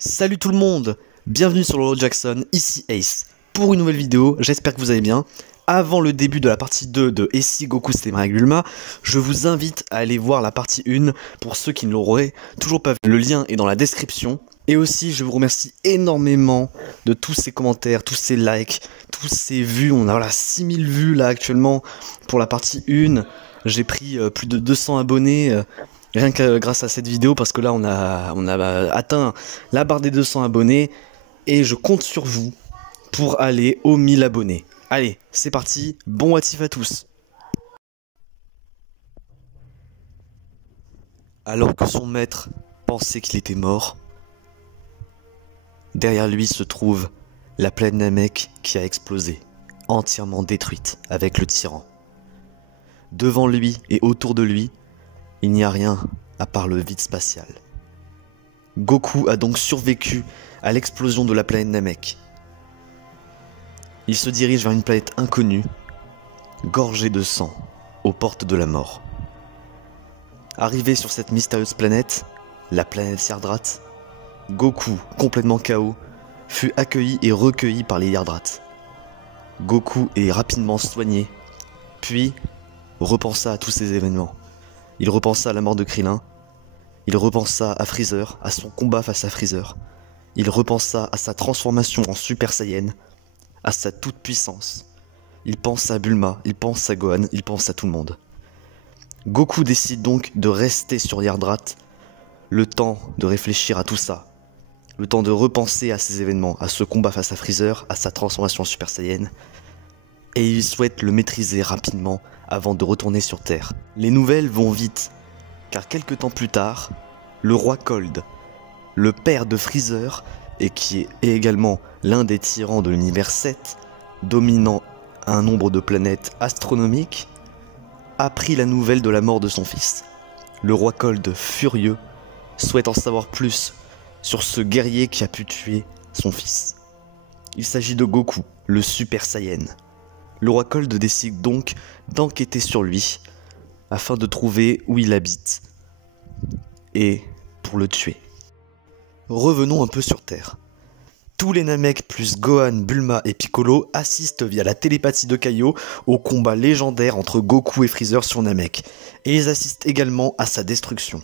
Salut tout le monde, bienvenue sur Lolo Jackson, ici Ace, pour une nouvelle vidéo, j'espère que vous allez bien. Avant le début de la partie 2 de Et si Goku s'était marié avec Bulma, je vous invite à aller voir la partie 1 pour ceux qui ne l'auraient toujours pas vu. Le lien est dans la description. Et aussi, je vous remercie énormément de tous ces commentaires, tous ces likes, tous ces vues. On a voilà, 6000 vues là actuellement pour la partie 1. J'ai pris plus de 200 abonnés. Rien que grâce à cette vidéo, parce que là on a atteint la barre des 200 abonnés et je compte sur vous pour aller aux 1000 abonnés. Allez, c'est parti, bon Watif à tous. Alors que son maître pensait qu'il était mort, derrière lui se trouve la planète Namek qui a explosé, entièrement détruite avec le tyran. Devant lui et autour de lui, il n'y a rien à part le vide spatial. Goku a donc survécu à l'explosion de la planète Namek. Il se dirige vers une planète inconnue, gorgée de sang, aux portes de la mort. Arrivé sur cette mystérieuse planète, la planète Yardrat, Goku, complètement KO, fut accueilli et recueilli par les Yardrats. Goku est rapidement soigné, puis repensa à tous ces événements. Il repensa à la mort de Krillin, il repensa à Freezer, à son combat face à Freezer, il repensa à sa transformation en Super Saiyan, à sa toute-puissance. Il pense à Bulma, il pense à Gohan, il pense à tout le monde. Goku décide donc de rester sur Yardrat, le temps de réfléchir à tout ça, le temps de repenser à ces événements, à ce combat face à Freezer, à sa transformation en Super Saiyan, et il souhaite le maîtriser rapidement avant de retourner sur Terre. Les nouvelles vont vite, car quelques temps plus tard, le roi Cold, le père de Freezer, et qui est également l'un des tyrans de l'univers 7, dominant un nombre de planètes astronomiques, apprit la nouvelle de la mort de son fils. Le roi Cold, furieux, souhaite en savoir plus sur ce guerrier qui a pu tuer son fils. Il s'agit de Goku, le Super Saiyan. Le roi Cold décide donc d'enquêter sur lui afin de trouver où il habite et pour le tuer. Revenons un peu sur Terre. Tous les Namek plus Gohan, Bulma et Piccolo assistent via la télépathie de Kaio au combat légendaire entre Goku et Freezer sur Namek, et ils assistent également à sa destruction.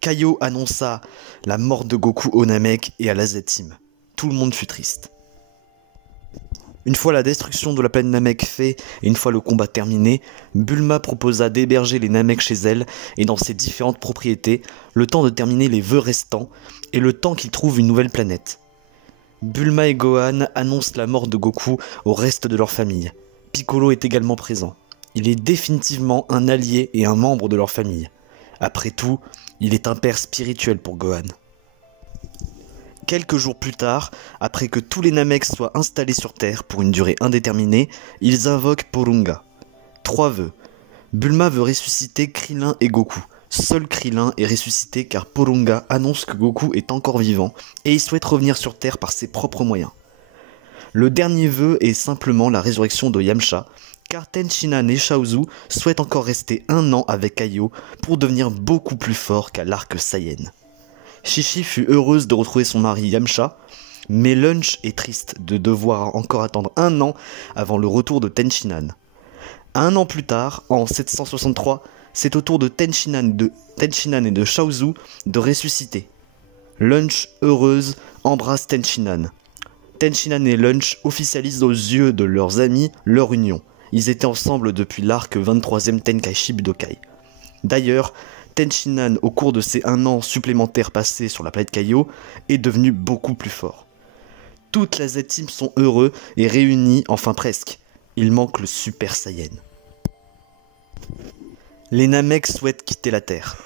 Kaio annonça la mort de Goku au Namek et à la Z-Team. Tout le monde fut triste. Une fois la destruction de la planète Namek faite et une fois le combat terminé, Bulma proposa d'héberger les Namek chez elle et dans ses différentes propriétés, le temps de terminer les vœux restants et le temps qu'ils trouvent une nouvelle planète. Bulma et Gohan annoncent la mort de Goku au reste de leur famille. Piccolo est également présent. Il est définitivement un allié et un membre de leur famille. Après tout, il est un père spirituel pour Gohan. Quelques jours plus tard, après que tous les Namek soient installés sur Terre pour une durée indéterminée, ils invoquent Porunga. 3 vœux. Bulma veut ressusciter Krillin et Goku. Seul Krillin est ressuscité car Porunga annonce que Goku est encore vivant et il souhaite revenir sur Terre par ses propres moyens. Le dernier vœu est simplement la résurrection de Yamcha, car Tenshinhan et Chaozu souhaitent encore rester 1 an avec Kaio pour devenir beaucoup plus fort qu'à l'arc Saiyan. Chi-Chi fut heureuse de retrouver son mari Yamcha, mais Lunch est triste de devoir encore attendre 1 an avant le retour de Tenshinhan. 1 an plus tard, en 763, c'est au tour de Tenshinhan et de Chaozu de ressusciter. Lunch, heureuse, embrasse Tenshinhan. Tenshinhan et Lunch officialisent aux yeux de leurs amis leur union. Ils étaient ensemble depuis l'arc 23e Tenkaichi Budokai. D'ailleurs, Tenshinhan, au cours de ces 1 an supplémentaires passés sur la planète Kaio, est devenu beaucoup plus fort. Toute la Z-Team sont heureux et réunis, enfin presque. Il manque le Super Saiyan. Les Namek souhaitent quitter la Terre.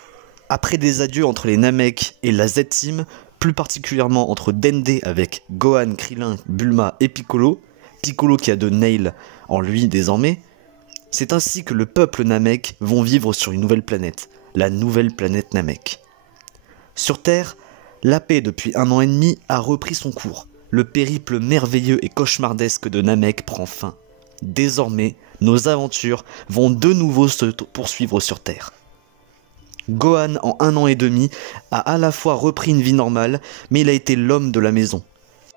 Après des adieux entre les Namek et la Z-Team, plus particulièrement entre Dende avec Gohan, Krillin, Bulma et Piccolo qui a de Nail en lui désormais, c'est ainsi que le peuple Namek vont vivre sur une nouvelle planète, la nouvelle planète Namek. Sur Terre, la paix depuis 1 an et demi a repris son cours. Le périple merveilleux et cauchemardesque de Namek prend fin. Désormais, nos aventures vont de nouveau se poursuivre sur Terre. Gohan, en 1 an et demi, a à la fois repris une vie normale, mais il a été l'homme de la maison.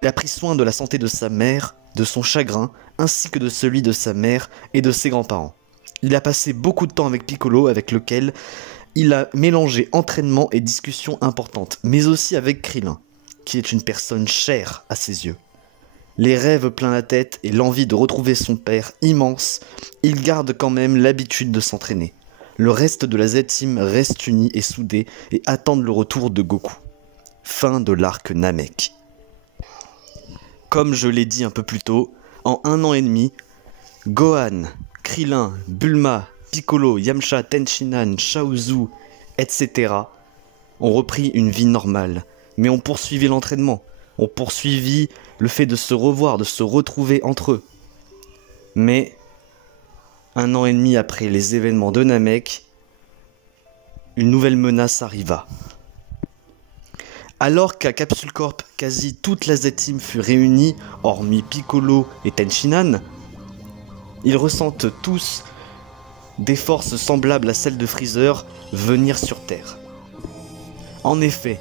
Il a pris soin de la santé de sa mère, de son chagrin, ainsi que de celui de sa mère et de ses grands-parents. Il a passé beaucoup de temps avec Piccolo, avec lequel il a mélangé entraînement et discussions importantes, mais aussi avec Krillin, qui est une personne chère à ses yeux. Les rêves plein la tête et l'envie de retrouver son père immense, il garde quand même l'habitude de s'entraîner. Le reste de la Z-Team reste uni et soudé et attendent le retour de Goku. Fin de l'arc Namek. Comme je l'ai dit un peu plus tôt, en 1 an et demi, Gohan, Krillin, Bulma, Piccolo, Yamcha, Tenshinhan, Chaozu, etc. ont repris une vie normale, mais ont poursuivi l'entraînement, ont poursuivi le fait de se revoir, de se retrouver entre eux. Mais 1 an et demi après les événements de Namek, une nouvelle menace arriva. Alors qu'à Capsule Corp, quasi toute la Z-Team fut réunie, hormis Piccolo et Tenshinhan, ils ressentent tous des forces semblables à celles de Freezer venir sur Terre. En effet,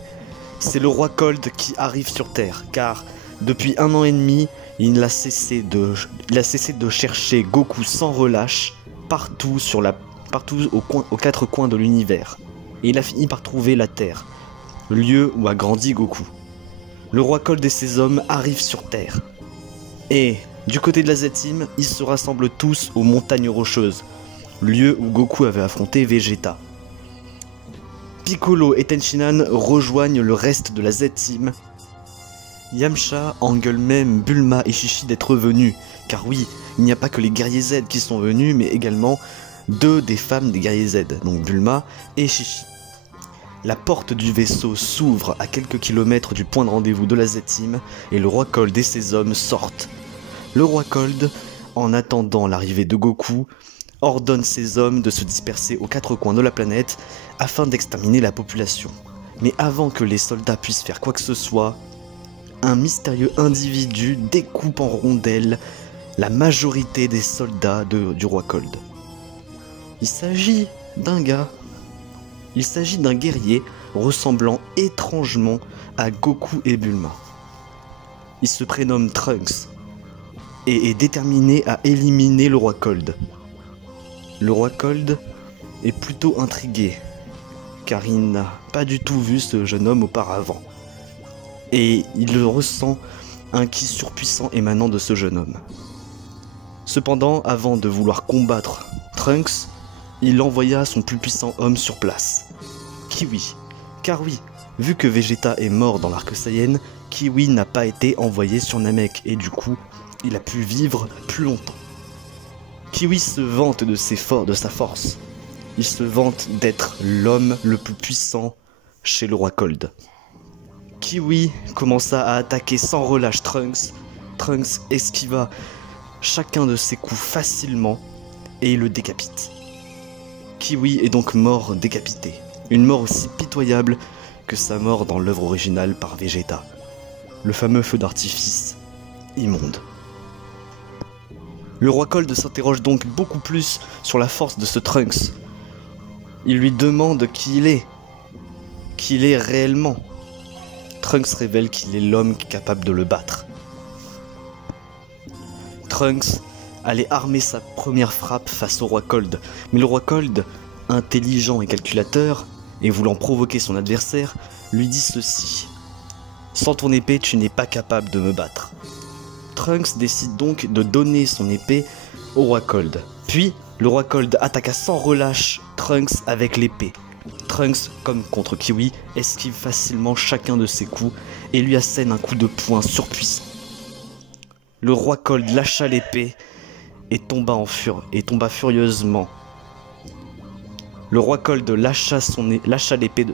c'est le roi Cold qui arrive sur Terre, car depuis 1 an et demi, il a cessé de chercher Goku sans relâche partout aux 4 coins de l'univers. Et il a fini par trouver la Terre, le lieu où a grandi Goku. Le roi Cold et ses hommes arrivent sur Terre. Et du côté de la Z-Team, ils se rassemblent tous aux Montagnes Rocheuses, lieu où Goku avait affronté Vegeta. Piccolo et Tenshinhan rejoignent le reste de la Z-Team. Yamcha engueule même Bulma et Chi-Chi d'être venus, car oui, il n'y a pas que les guerriers Z qui sont venus, mais également 2 des femmes des guerriers Z, donc Bulma et Chi-Chi. La porte du vaisseau s'ouvre à quelques kilomètres du point de rendez-vous de la Z-Team, et le roi Cold et ses hommes sortent. Le roi Cold, en attendant l'arrivée de Goku, ordonne ses hommes de se disperser aux 4 coins de la planète afin d'exterminer la population. Mais avant que les soldats puissent faire quoi que ce soit, un mystérieux individu découpe en rondelles la majorité des soldats du roi Cold. Il s'agit d'un gars. Il s'agit d'un guerrier ressemblant étrangement à Goku et Bulma. Il se prénomme Trunks et est déterminé à éliminer le roi Cold. Le roi Cold est plutôt intrigué, car il n'a pas du tout vu ce jeune homme auparavant. Et il ressent un ki surpuissant émanant de ce jeune homme. Cependant, avant de vouloir combattre Trunks, il envoya son plus puissant homme sur place, Kiwi. Car oui, vu que Vegeta est mort dans l'arc Saiyan, Kiwi n'a pas été envoyé sur Namek, et du coup, il a pu vivre plus longtemps. Kiwi se vante de sa force. Il se vante d'être l'homme le plus puissant chez le roi Cold. Kiwi commença à attaquer sans relâche Trunks. Trunks esquiva chacun de ses coups facilement et il le décapite. Kiwi est donc mort décapité. Une mort aussi pitoyable que sa mort dans l'œuvre originale par Vegeta. Le fameux feu d'artifice immonde. Le roi Cold s'interroge donc beaucoup plus sur la force de ce Trunks. Il lui demande qui il est réellement. Trunks révèle qu'il est l'homme capable de le battre. Trunks allait armer sa première frappe face au roi Cold, mais le roi Cold, intelligent et calculateur, et voulant provoquer son adversaire, lui dit ceci: « Sans ton épée, tu n'es pas capable de me battre. » Trunks décide donc de donner son épée au roi Cold. Puis, le roi Cold attaqua sans relâche Trunks avec l'épée. Trunks, comme contre Kiwi, esquive facilement chacun de ses coups et lui assène un coup de poing surpuissant. Le roi Cold lâcha l'épée et tomba furieusement. Le roi Cold lâcha l'épée.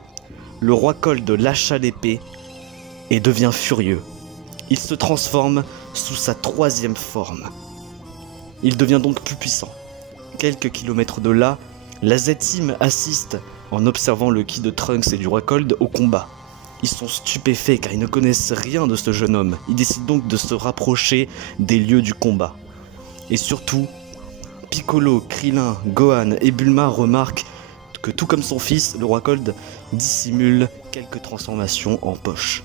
Le roi Cold lâcha l'épée et devient furieux. Il se transforme sous sa 3e forme. Il devient donc plus puissant. Quelques kilomètres de là, la Z-Team assiste, en observant le ki de Trunks et du roi Cold, au combat. Ils sont stupéfaits car ils ne connaissent rien de ce jeune homme. Ils décident donc de se rapprocher des lieux du combat. Et surtout, Piccolo, Krillin, Gohan et Bulma remarquent que tout comme son fils, le roi Cold dissimule quelques transformations en poche.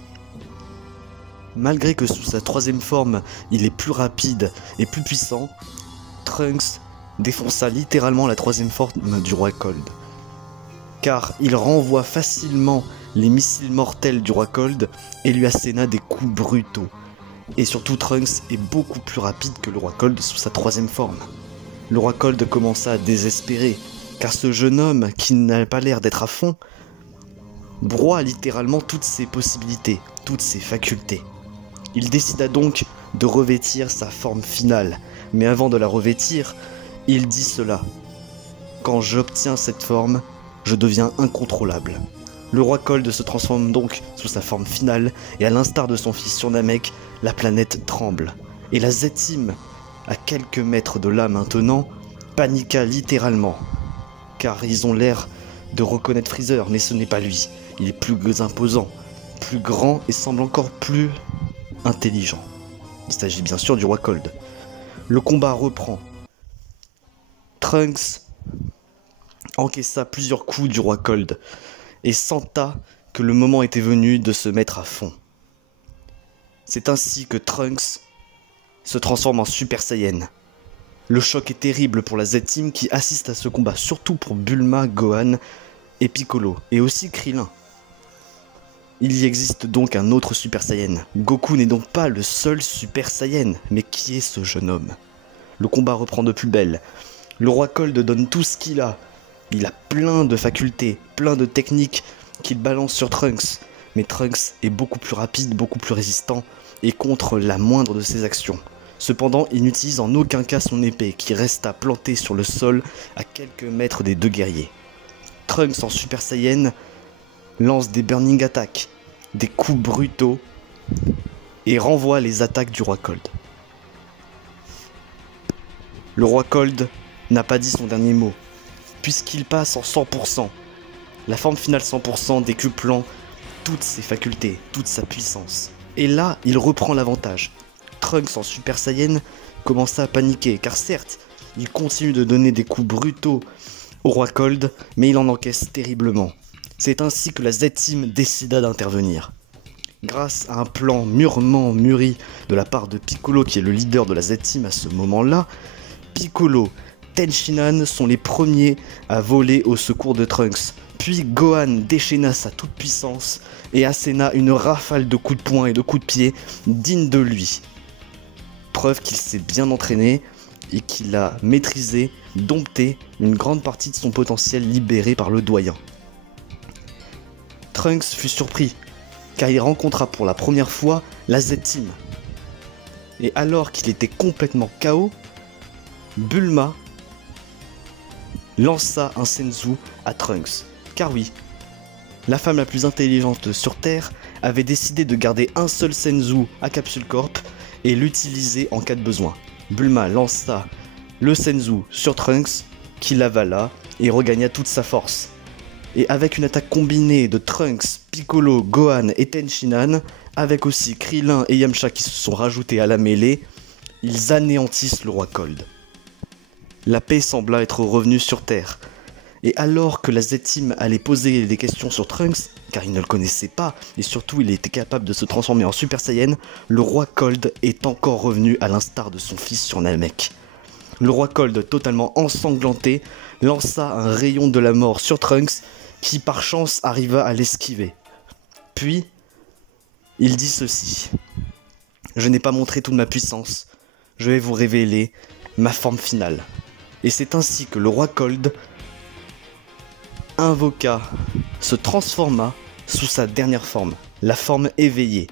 Malgré que sous sa troisième forme, il est plus rapide et plus puissant, Trunks défonça littéralement la troisième forme du roi Cold. Car il renvoie facilement les missiles mortels du roi Cold et lui asséna des coups brutaux. Et surtout Trunks est beaucoup plus rapide que le roi Cold sous sa troisième forme. Le roi Cold commença à désespérer, car ce jeune homme, qui n'a pas l'air d'être à fond, broie littéralement toutes ses possibilités, toutes ses facultés. Il décida donc de revêtir sa forme finale, mais avant de la revêtir, il dit cela. Quand j'obtiens cette forme, je deviens incontrôlable. Le roi Cold se transforme donc sous sa forme finale, et à l'instar de son fils sur Namek, la planète tremble. Et la Z-Team, à quelques mètres de là maintenant, paniqua littéralement. Car ils ont l'air de reconnaître Freezer, mais ce n'est pas lui. Il est plus imposant, plus grand et semble encore plus intelligent. Il s'agit bien sûr du roi Cold. Le combat reprend. Trunks encaissa plusieurs coups du roi Cold et senta que le moment était venu de se mettre à fond. C'est ainsi que Trunks se transforme en Super Saiyan. Le choc est terrible pour la Z-Team qui assiste à ce combat, surtout pour Bulma, Gohan et Piccolo, et aussi Krillin. Il y existe donc un autre Super Saiyan. Goku n'est donc pas le seul Super Saiyan, mais qui est ce jeune homme? Le combat reprend de plus belle. Le roi Cold donne tout ce qu'il a. Il a plein de facultés, plein de techniques qu'il balance sur Trunks. Mais Trunks est beaucoup plus rapide, beaucoup plus résistant et contre la moindre de ses actions. Cependant, il n'utilise en aucun cas son épée qui resta plantée sur le sol à quelques mètres des deux guerriers. Trunks en Super Saiyan lance des Burning Attacks, des coups brutaux et renvoie les attaques du roi Cold. Le roi Cold n'a pas dit son dernier mot, puisqu'il passe en 100%, la forme finale 100% décuplant toutes ses facultés, toute sa puissance. Et là, il reprend l'avantage. Trunks en Super Saiyan commença à paniquer, car certes, il continue de donner des coups brutaux au roi Cold, mais il en encaisse terriblement. C'est ainsi que la Z-Team décida d'intervenir. Grâce à un plan mûrement mûri de la part de Piccolo, qui est le leader de la Z-Team à ce moment-là, Piccolo, Tenshinhan sont les premiers à voler au secours de Trunks. Puis Gohan déchaîna sa toute-puissance et asséna une rafale de coups de poing et de coups de pied dignes de lui. Preuve qu'il s'est bien entraîné et qu'il a maîtrisé, dompté une grande partie de son potentiel libéré par le doyen. Trunks fut surpris, car il rencontra pour la première fois la Z-Team. Et alors qu'il était complètement KO, Bulma lança un Senzu à Trunks. Car oui, la femme la plus intelligente sur Terre avait décidé de garder un seul Senzu à Capsule Corp et l'utiliser en cas de besoin. Bulma lança le Senzu sur Trunks, qui l'avala et regagna toute sa force. Et avec une attaque combinée de Trunks, Piccolo, Gohan et Tenshinhan, avec aussi Krillin et Yamcha qui se sont rajoutés à la mêlée, ils anéantissent le roi Cold. La paix sembla être revenue sur Terre. Et alors que la Z-Team allait poser des questions sur Trunks, car il ne le connaissait pas, et surtout il était capable de se transformer en Super Saiyan, le roi Cold est encore revenu à l'instar de son fils sur Namek. Le roi Cold, totalement ensanglanté, lança un rayon de la mort sur Trunks, qui par chance arriva à l'esquiver. Puis, il dit ceci. « Je n'ai pas montré toute ma puissance, je vais vous révéler ma forme finale. » Et c'est ainsi que le roi Cold invoqua, se transforma sous sa dernière forme, la forme éveillée.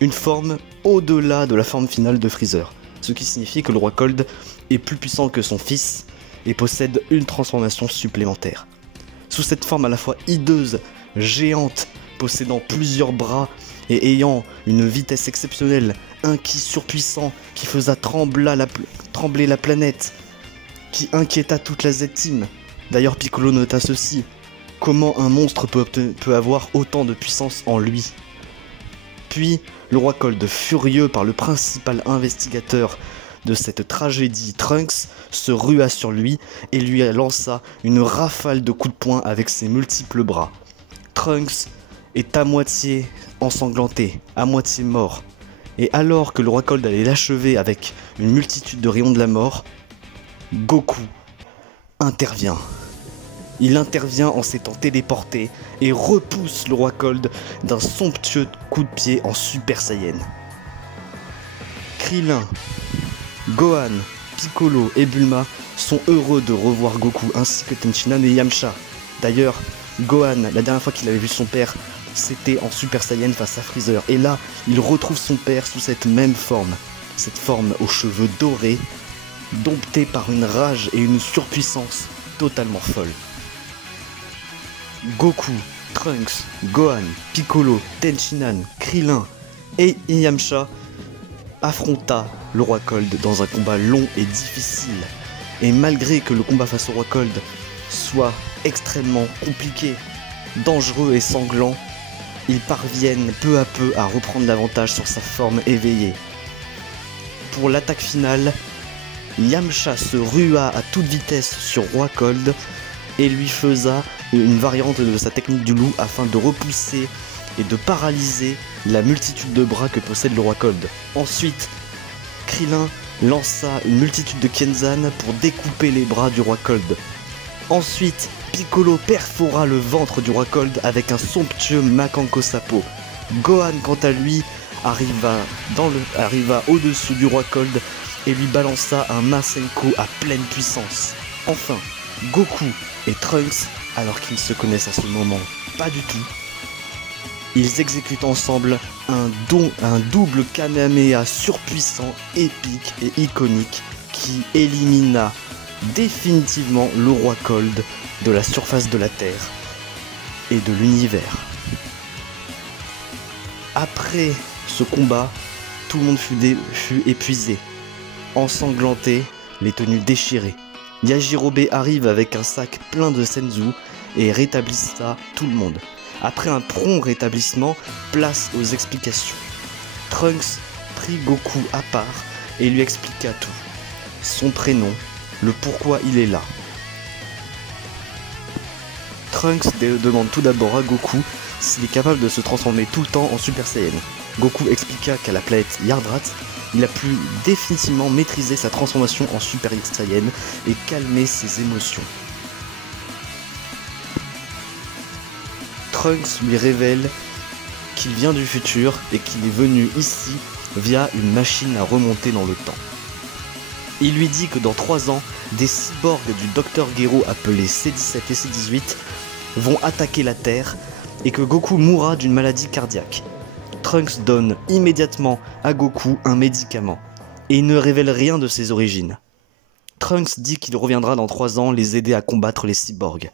Une forme au-delà de la forme finale de Freezer. Ce qui signifie que le roi Cold est plus puissant que son fils et possède une transformation supplémentaire. Sous cette forme à la fois hideuse, géante, possédant plusieurs bras et ayant une vitesse exceptionnelle, un ki surpuissant qui faisait trembler la planète, qui inquiéta toute la Z-Team. D'ailleurs Piccolo nota ceci, comment un monstre peut avoir autant de puissance en lui. Puis le roi Cold, furieux par le principal investigateur de cette tragédie, Trunks se rua sur lui et lui lança une rafale de coups de poing avec ses multiples bras. Trunks est à moitié ensanglanté, à moitié mort. Et alors que le roi Cold allait l'achever avec une multitude de rayons de la mort, Goku intervient. Il intervient en s'étant téléporté et repousse le roi Cold d'un somptueux coup de pied en Super Saiyan. Krillin, Gohan, Piccolo et Bulma sont heureux de revoir Goku ainsi que Tenshinhan et Yamcha. D'ailleurs, Gohan, la dernière fois qu'il avait vu son père, c'était en Super Saiyan face à Freezer. Et là, il retrouve son père sous cette même forme. Cette forme aux cheveux dorés, domptée par une rage et une surpuissance totalement folle. Goku, Trunks, Gohan, Piccolo, Tenshinhan, Krillin et Yamcha affronta le roi Cold dans un combat long et difficile. Et malgré que le combat face au roi Cold soit extrêmement compliqué, dangereux et sanglant, ils parviennent peu à peu à reprendre l'avantage sur sa forme éveillée. Pour l'attaque finale, Yamcha se rua à toute vitesse sur Roi Cold et lui faisa une variante de sa technique du loup afin de repousser et de paralyser la multitude de bras que possède le Roi Cold. Ensuite, Krillin lança une multitude de Kenzan pour découper les bras du Roi Cold. Ensuite, Piccolo perfora le ventre du roi Cold avec un somptueux Makanko Sapo. Gohan, quant à lui, arriva au-dessus du roi Cold et lui balança un Masenko à pleine puissance. Enfin, Goku et Trunks, alors qu'ils se connaissent à ce moment pas du tout, ils exécutent ensemble un double Kamehameha surpuissant, épique et iconique qui élimina définitivement le roi Cold de la surface de la Terre et de l'univers. Après ce combat, tout le monde fut épuisé, ensanglanté, les tenues déchirées. Yajirobe arrive avec un sac plein de senzu et rétablissa tout le monde. Après un prompt rétablissement, place aux explications. Trunks prit Goku à part et lui expliqua tout. Son prénom, le pourquoi il est là. Trunks demande tout d'abord à Goku s'il est capable de se transformer tout le temps en Super Saiyan. Goku expliqua qu'à la planète Yardrat, il a pu définitivement maîtriser sa transformation en Super Saiyan et calmer ses émotions. Trunks lui révèle qu'il vient du futur et qu'il est venu ici via une machine à remonter dans le temps. Il lui dit que dans 3 ans, des cyborgs du Dr Gero appelés C17 et C18 vont attaquer la Terre et que Goku mourra d'une maladie cardiaque. Trunks donne immédiatement à Goku un médicament et il ne révèle rien de ses origines. Trunks dit qu'il reviendra dans 3 ans les aider à combattre les cyborgs.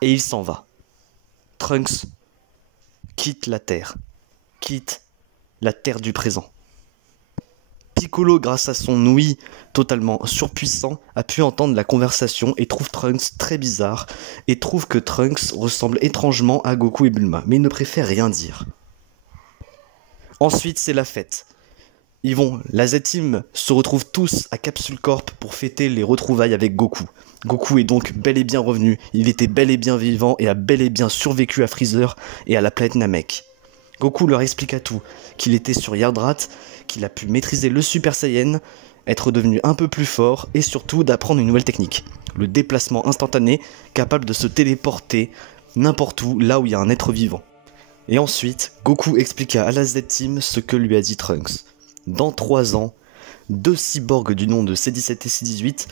Et il s'en va. Trunks quitte la Terre du présent. Piccolo, grâce à son ouïe totalement surpuissant, a pu entendre la conversation et trouve Trunks très bizarre et trouve que Trunks ressemble étrangement à Goku et Bulma, mais il ne préfère rien dire. Ensuite, c'est la fête. La Z-Team se retrouvent tous à Capsule Corp pour fêter les retrouvailles avec Goku. Goku est donc bel et bien revenu, il était bel et bien vivant et a bel et bien survécu à Freezer et à la planète Namek. Goku leur expliqua tout, qu'il était sur Yardrat, qu'il a pu maîtriser le Super Saiyan, être devenu un peu plus fort et surtout d'apprendre une nouvelle technique, le déplacement instantané capable de se téléporter n'importe où là où il y a un être vivant. Et ensuite, Goku expliqua à la Z-Team ce que lui a dit Trunks. Dans 3 ans, 2 cyborgs du nom de C17 et C18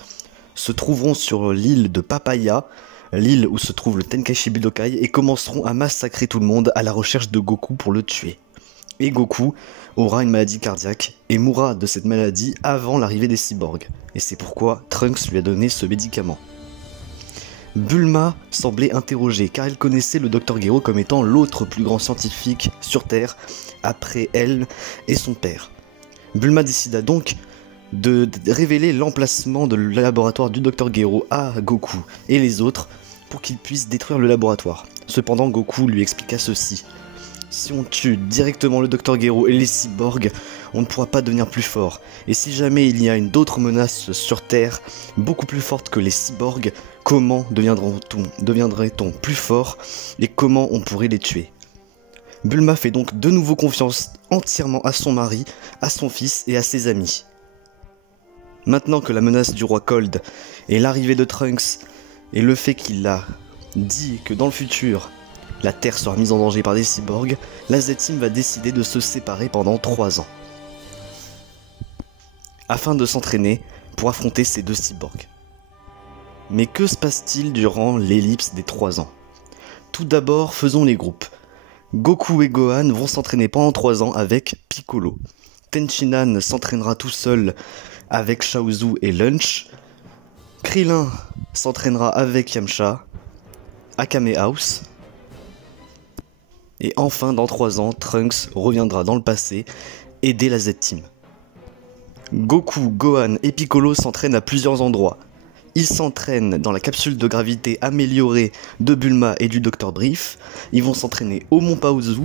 se trouveront sur l'île de Papaya, l'île où se trouve le Tenkaichi Budokai, et commenceront à massacrer tout le monde à la recherche de Goku pour le tuer. Et Goku aura une maladie cardiaque et mourra de cette maladie avant l'arrivée des cyborgs. Et c'est pourquoi Trunks lui a donné ce médicament. Bulma semblait interrogée car elle connaissait le Dr Gero comme étant l'autre plus grand scientifique sur Terre après elle et son père. Bulma décida donc de révéler l'emplacement de le laboratoire du Dr Gero à Goku et les autres pour qu'ils puissent détruire le laboratoire. Cependant, Goku lui expliqua ceci. Si on tue directement le Dr Gero et les cyborgs, on ne pourra pas devenir plus fort. Et si jamais il y a d'autres menaces sur Terre, beaucoup plus fortes que les cyborgs, comment deviendrait-on plus fort et comment on pourrait les tuer? Bulma fait donc de nouveau confiance entièrement à son mari, à son fils et à ses amis. Maintenant que la menace du roi Cold et l'arrivée de Trunks et le fait qu'il a dit que dans le futur, la Terre sera mise en danger par des cyborgs, la Z-Team va décider de se séparer pendant 3 ans. Afin de s'entraîner pour affronter ces 2 cyborgs. Mais que se passe-t-il durant l'ellipse des 3 ans? Tout d'abord, faisons les groupes. Goku et Gohan vont s'entraîner pendant 3 ans avec Piccolo. Tenshinhan s'entraînera tout seul avec Chaozu et Lunch. Krillin s'entraînera avec Yamcha, Akame House. Et enfin, dans 3 ans, Trunks reviendra dans le passé aider la Z-Team. Goku, Gohan et Piccolo s'entraînent à plusieurs endroits. Ils s'entraînent dans la capsule de gravité améliorée de Bulma et du Dr Brief. Ils vont s'entraîner au Mont Paozu,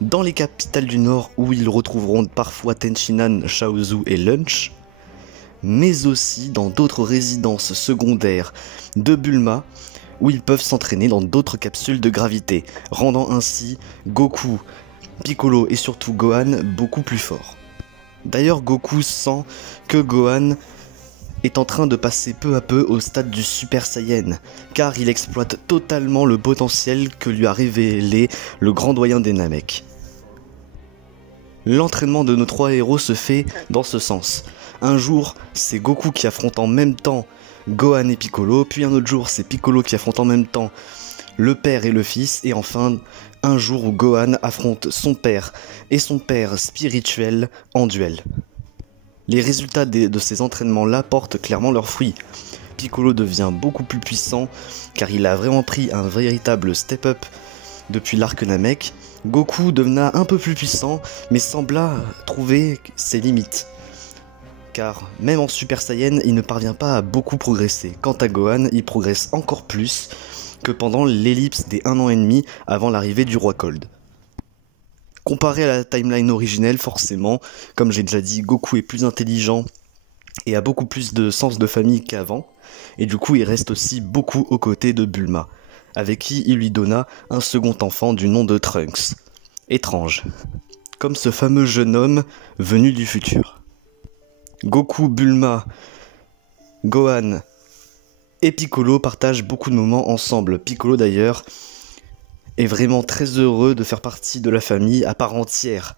dans les capitales du Nord où ils retrouveront parfois Tenshinhan, Chaozu et Lunch, mais aussi dans d'autres résidences secondaires de Bulma où ils peuvent s'entraîner dans d'autres capsules de gravité, rendant ainsi Goku, Piccolo et surtout Gohan beaucoup plus forts. D'ailleurs, Goku sent que Gohan est en train de passer peu à peu au stade du Super Saiyan, car il exploite totalement le potentiel que lui a révélé le grand doyen des Namek. L'entraînement de nos 3 héros se fait dans ce sens. Un jour, c'est Goku qui affronte en même temps Gohan et Piccolo, puis un autre jour, c'est Piccolo qui affronte en même temps le père et le fils, et enfin, un jour où Gohan affronte son père et son père spirituel en duel. Les résultats de ces entraînements-là portent clairement leurs fruits. Piccolo devient beaucoup plus puissant car il a vraiment pris un véritable step-up depuis l'arc Namek. Goku devena un peu plus puissant mais sembla trouver ses limites. Car même en Super Saiyan, il ne parvient pas à beaucoup progresser. Quant à Gohan, il progresse encore plus que pendant l'ellipse des 1 an et demi avant l'arrivée du roi Cold. Comparé à la timeline originelle, forcément, comme j'ai déjà dit, Goku est plus intelligent et a beaucoup plus de sens de famille qu'avant, et du coup il reste aussi beaucoup aux côtés de Bulma, avec qui il lui donna un second enfant du nom de Trunks. Étrange, comme ce fameux jeune homme venu du futur. Goku, Bulma, Gohan et Piccolo partagent beaucoup de moments ensemble. Piccolo d'ailleurs est vraiment très heureux de faire partie de la famille à part entière,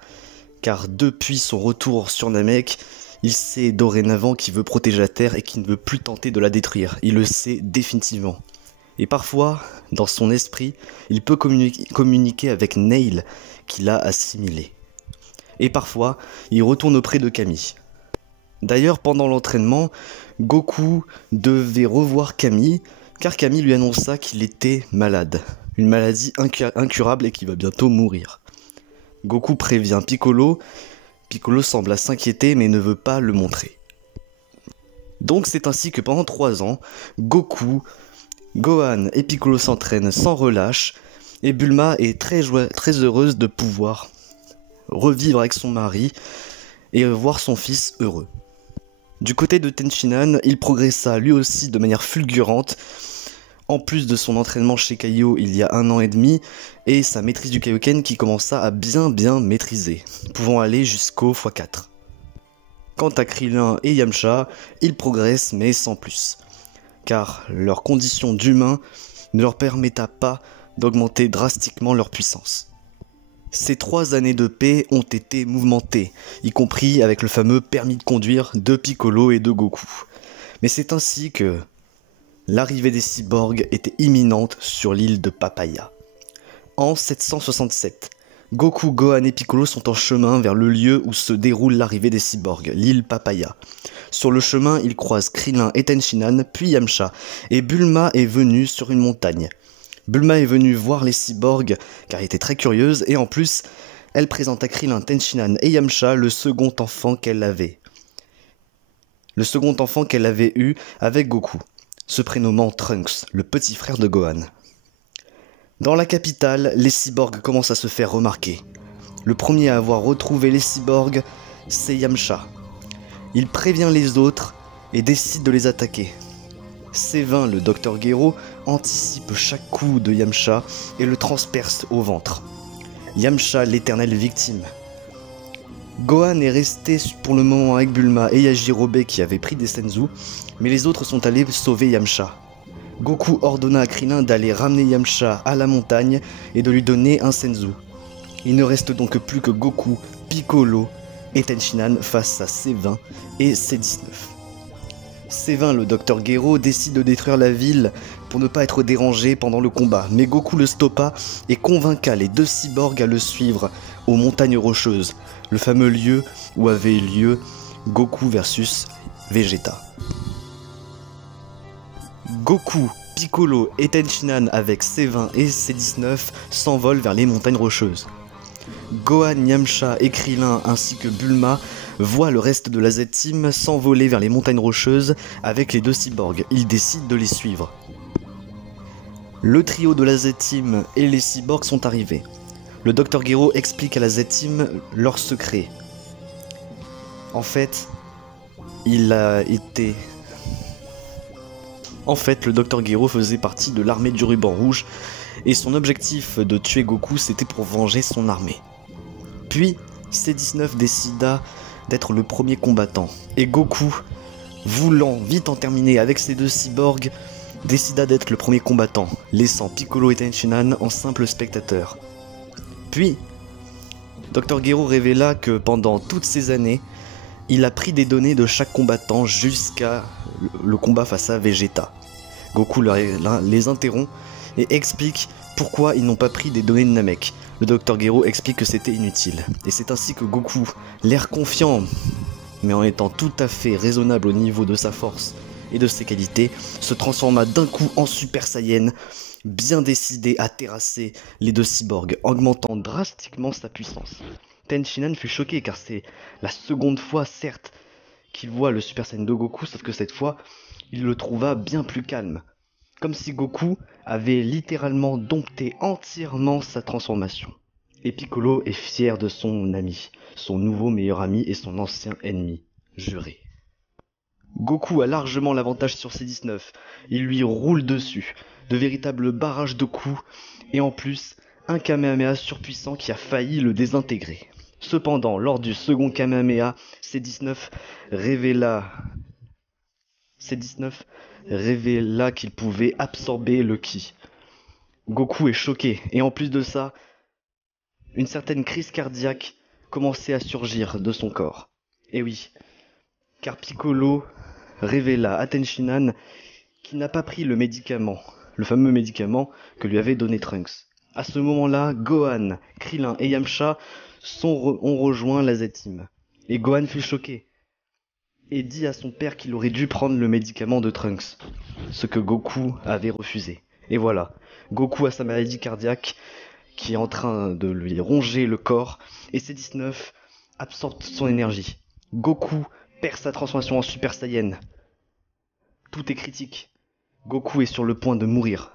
car depuis son retour sur Namek, il sait dorénavant qu'il veut protéger la Terre et qu'il ne veut plus tenter de la détruire. Il le sait définitivement. Et parfois, dans son esprit, il peut communiquer avec Nail, qu'il a assimilé. Et parfois, il retourne auprès de Camille. D'ailleurs, pendant l'entraînement, Goku devait revoir Camille, car Camille lui annonça qu'il était malade. Une maladie incurable et qui va bientôt mourir. Goku prévient Piccolo. Piccolo semble s'inquiéter mais ne veut pas le montrer. Donc c'est ainsi que pendant 3 ans, Goku, Gohan et Piccolo s'entraînent sans relâche et Bulma est très heureuse de pouvoir revivre avec son mari et voir son fils heureux. Du côté de Tenshinhan, il progressa lui aussi de manière fulgurante, en plus de son entraînement chez Kaiô il y a 1 an et demi, et sa maîtrise du Kaioken qui commença à bien maîtriser, pouvant aller jusqu'au x4. Quant à Krillin et Yamcha, ils progressent mais sans plus, car leur condition d'humain ne leur permetta pas d'augmenter drastiquement leur puissance. Ces 3 années de paix ont été mouvementées, y compris avec le fameux permis de conduire de Piccolo et de Goku. Mais c'est ainsi que l'arrivée des cyborgs était imminente sur l'île de Papaya. En 767, Goku, Gohan et Piccolo sont en chemin vers le lieu où se déroule l'arrivée des cyborgs, l'île Papaya. Sur le chemin, ils croisent Krillin et Tenshinhan, puis Yamcha, et Bulma est venue sur une montagne. Bulma est venue voir les cyborgs car elle était très curieuse et en plus, elle présente à Krillin, Tenshinhan et Yamcha le second enfant qu'elle avait. Le second enfant qu'elle avait eu avec Goku, se prénommant Trunks, le petit frère de Gohan. Dans la capitale, les cyborgs commencent à se faire remarquer. Le premier à avoir retrouvé les cyborgs, c'est Yamcha. Il prévient les autres et décide de les attaquer. Sévin, le docteur Gero, anticipe chaque coup de Yamcha et le transperce au ventre. Yamcha, l'éternelle victime. Gohan est resté pour le moment avec Bulma et Yajirobe qui avaient pris des Senzu, mais les autres sont allés sauver Yamcha. Goku ordonna à Krillin d'aller ramener Yamcha à la montagne et de lui donner un Senzu. Il ne reste donc plus que Goku, Piccolo et Tenshinhan face à C20 et C19. C20, le docteur Gero, décide de détruire la ville pour ne pas être dérangé pendant le combat, mais Goku le stoppa et convainqua les deux cyborgs à le suivre aux montagnes rocheuses, le fameux lieu où avait lieu Goku versus Vegeta. Goku, Piccolo et Tenshinhan avec C20 et C19 s'envolent vers les montagnes rocheuses. Gohan, Yamcha et Krillin ainsi que Bulma voient le reste de la Z-Team s'envoler vers les montagnes rocheuses avec les deux cyborgs. Ils décident de les suivre. Le trio de la Z-Team et les cyborgs sont arrivés. Le Dr Gero explique à la Z-Team leur secret. En fait, le Dr Gero faisait partie de l'armée du ruban rouge et son objectif de tuer Goku c'était pour venger son armée. Puis, C19 décida d'être le premier combattant et Goku, voulant vite en terminer avec ses deux cyborgs, décida d'être le premier combattant, laissant Piccolo et Tenshinhan en simples spectateurs. Puis, Dr Gero révéla que pendant toutes ces années, il a pris des données de chaque combattant jusqu'à le combat face à Vegeta. Goku les interrompt et explique pourquoi ils n'ont pas pris des données de Namek. Le Dr Gero explique que c'était inutile. Et c'est ainsi que Goku, l'air confiant, mais en étant tout à fait raisonnable au niveau de sa force et de ses qualités, se transforma d'un coup en Super Saiyan, bien décidé à terrasser les deux cyborgs, augmentant drastiquement sa puissance. Tenshinhan fut choqué car c'est la seconde fois, certes, qu'il voit le Super Saiyan de Goku, sauf que cette fois, il le trouva bien plus calme. Comme si Goku avait littéralement dompté entièrement sa transformation. Et Piccolo est fier de son ami, son nouveau meilleur ami et son ancien ennemi, juré. Goku a largement l'avantage sur C19, il lui roule dessus, de véritables barrages de coups, et en plus, un Kamehameha surpuissant qui a failli le désintégrer. Cependant, lors du second Kamehameha, C19 révéla qu'il pouvait absorber le ki. Goku est choqué, et en plus de ça, une certaine crise cardiaque commençait à surgir de son corps. Et oui, car Piccolo révéla à Tenshinhan qu'il n'a pas pris le médicament, le fameux médicament que lui avait donné Trunks. À ce moment-là, Gohan, Krillin et Yamcha ont rejoint la Z-Team. Et Gohan fut choqué et dit à son père qu'il aurait dû prendre le médicament de Trunks, ce que Goku avait refusé. Et voilà, Goku a sa maladie cardiaque qui est en train de lui ronger le corps, et C19 absorbe son énergie. Goku perd sa transformation en Super Saiyan. Tout est critique. Goku est sur le point de mourir.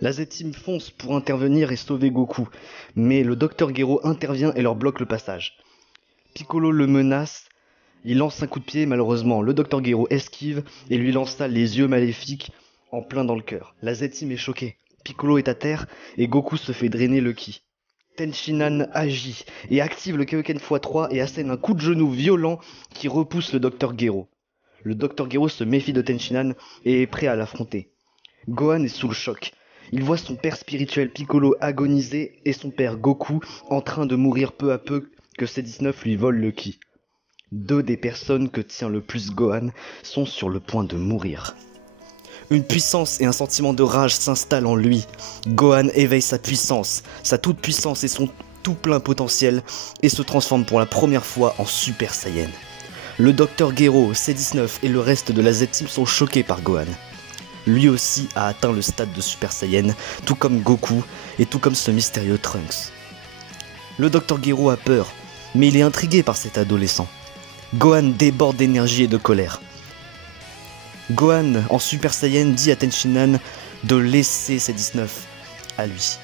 La Z-Team fonce pour intervenir et sauver Goku, mais le Dr Gero intervient et leur bloque le passage. Piccolo le menace, il lance un coup de pied, malheureusement le Dr Gero esquive et lui lança les yeux maléfiques en plein dans le cœur. La Z-Team est choquée, Piccolo est à terre et Goku se fait drainer le ki. Tenshinhan agit et active le Kaioken x3 et assène un coup de genou violent qui repousse le Dr Gero. Le Dr Gero se méfie de Tenshinhan et est prêt à l'affronter. Gohan est sous le choc. Il voit son père spirituel Piccolo agoniser et son père Goku en train de mourir peu à peu que C19 lui vole le ki. Deux des personnes que tient le plus Gohan sont sur le point de mourir. Une puissance et un sentiment de rage s'installent en lui. Gohan éveille sa puissance, sa toute puissance et son tout plein potentiel et se transforme pour la première fois en Super Saiyan. Le Dr Gero, C19 et le reste de la Z-Team sont choqués par Gohan. Lui aussi a atteint le stade de Super Saiyan, tout comme Goku et tout comme ce mystérieux Trunks. Le Dr Gero a peur, mais il est intrigué par cet adolescent. Gohan déborde d'énergie et de colère. Gohan, en Super Saiyan, dit à Tenshinhan de laisser C19 à lui.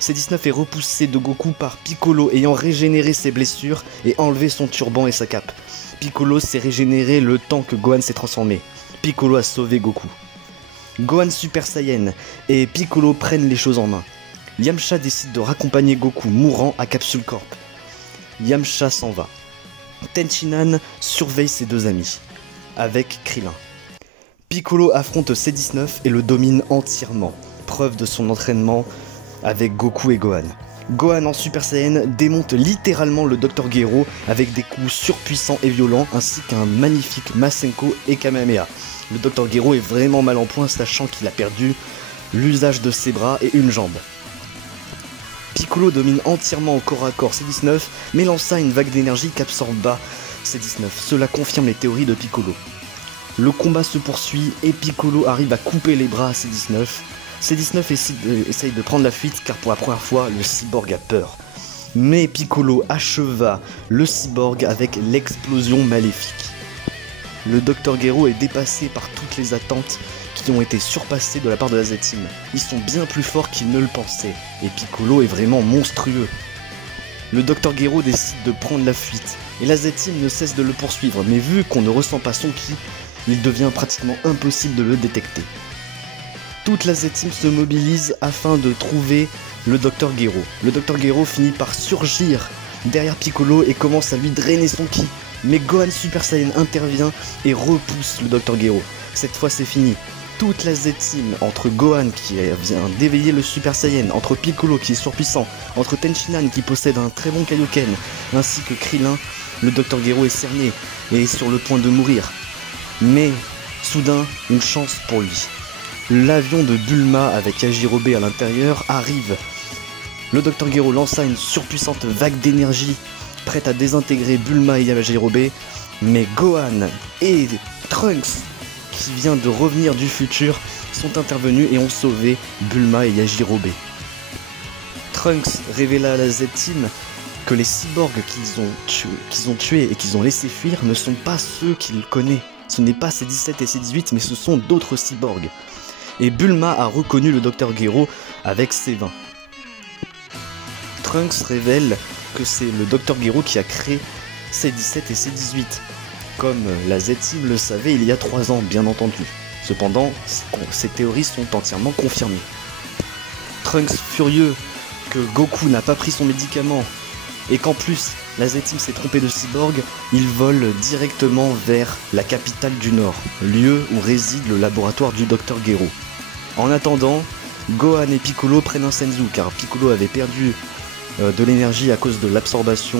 C19 est repoussé de Goku par Piccolo ayant régénéré ses blessures et enlevé son turban et sa cape. Piccolo s'est régénéré le temps que Gohan s'est transformé. Piccolo a sauvé Goku. Gohan Super Saiyan et Piccolo prennent les choses en main. Yamcha décide de raccompagner Goku mourant à Capsule Corp. Yamcha s'en va. Tenshinhan surveille ses deux amis, avec Krillin. Piccolo affronte C19 et le domine entièrement, preuve de son entraînement avec Goku et Gohan. Gohan en Super Saiyan démonte littéralement le Dr Gero avec des coups surpuissants et violents ainsi qu'un magnifique Masenko et Kamehameha. Le Dr Gero est vraiment mal en point sachant qu'il a perdu l'usage de ses bras et une jambe. Piccolo domine entièrement au corps à corps C19 mais lança une vague d'énergie qu'absorba C19. Cela confirme les théories de Piccolo. Le combat se poursuit et Piccolo arrive à couper les bras à C19. C19 essaye de prendre la fuite car pour la première fois le cyborg a peur. Mais Piccolo acheva le cyborg avec l'explosion maléfique. Le Dr Gero est dépassé par toutes les attentes qui ont été surpassées de la part de la Z-Team. Ils sont bien plus forts qu'ils ne le pensaient et Piccolo est vraiment monstrueux. Le Dr Gero décide de prendre la fuite et la Z-Team ne cesse de le poursuivre mais vu qu'on ne ressent pas son ki, il devient pratiquement impossible de le détecter. Toute la Z-Team se mobilise afin de trouver le Dr Gero. Le Dr Gero finit par surgir derrière Piccolo et commence à lui drainer son ki. Mais Gohan Super Saiyan intervient et repousse le Dr Gero. Cette fois c'est fini. Toute la Z-Team, entre Gohan qui vient d'éveiller le Super Saiyan, entre Piccolo qui est surpuissant, entre Tenshinhan qui possède un très bon Kaioken, ainsi que Krillin, le Dr Gero est cerné et est sur le point de mourir. Mais, soudain, une chance pour lui. L'avion de Bulma avec Yajirobe à l'intérieur arrive. Le Dr Gero lança une surpuissante vague d'énergie prête à désintégrer Bulma et Yajirobe, mais Gohan et Trunks, qui vient de revenir du futur, sont intervenus et ont sauvé Bulma et Yajirobe. Trunks révéla à la Z-Team que les cyborgs qu'ils ont tués et qu'ils ont laissé fuir ne sont pas ceux qu'il connaît. Ce n'est pas C17 et C18, mais ce sont d'autres cyborgs. Et Bulma a reconnu le Dr Gero avec ses 20. Trunks révèle que c'est le Dr Gero qui a créé C17 et C18, comme la Z-Team le savait il y a 3 ans, bien entendu. Cependant, ces théories sont entièrement confirmées. Trunks, furieux que Goku n'a pas pris son médicament, et qu'en plus la Z-Team s'est trompée de cyborg, il vole directement vers la capitale du Nord, lieu où réside le laboratoire du Dr Gero. En attendant, Gohan et Piccolo prennent un Senzu car Piccolo avait perdu de l'énergie à cause de l'absorption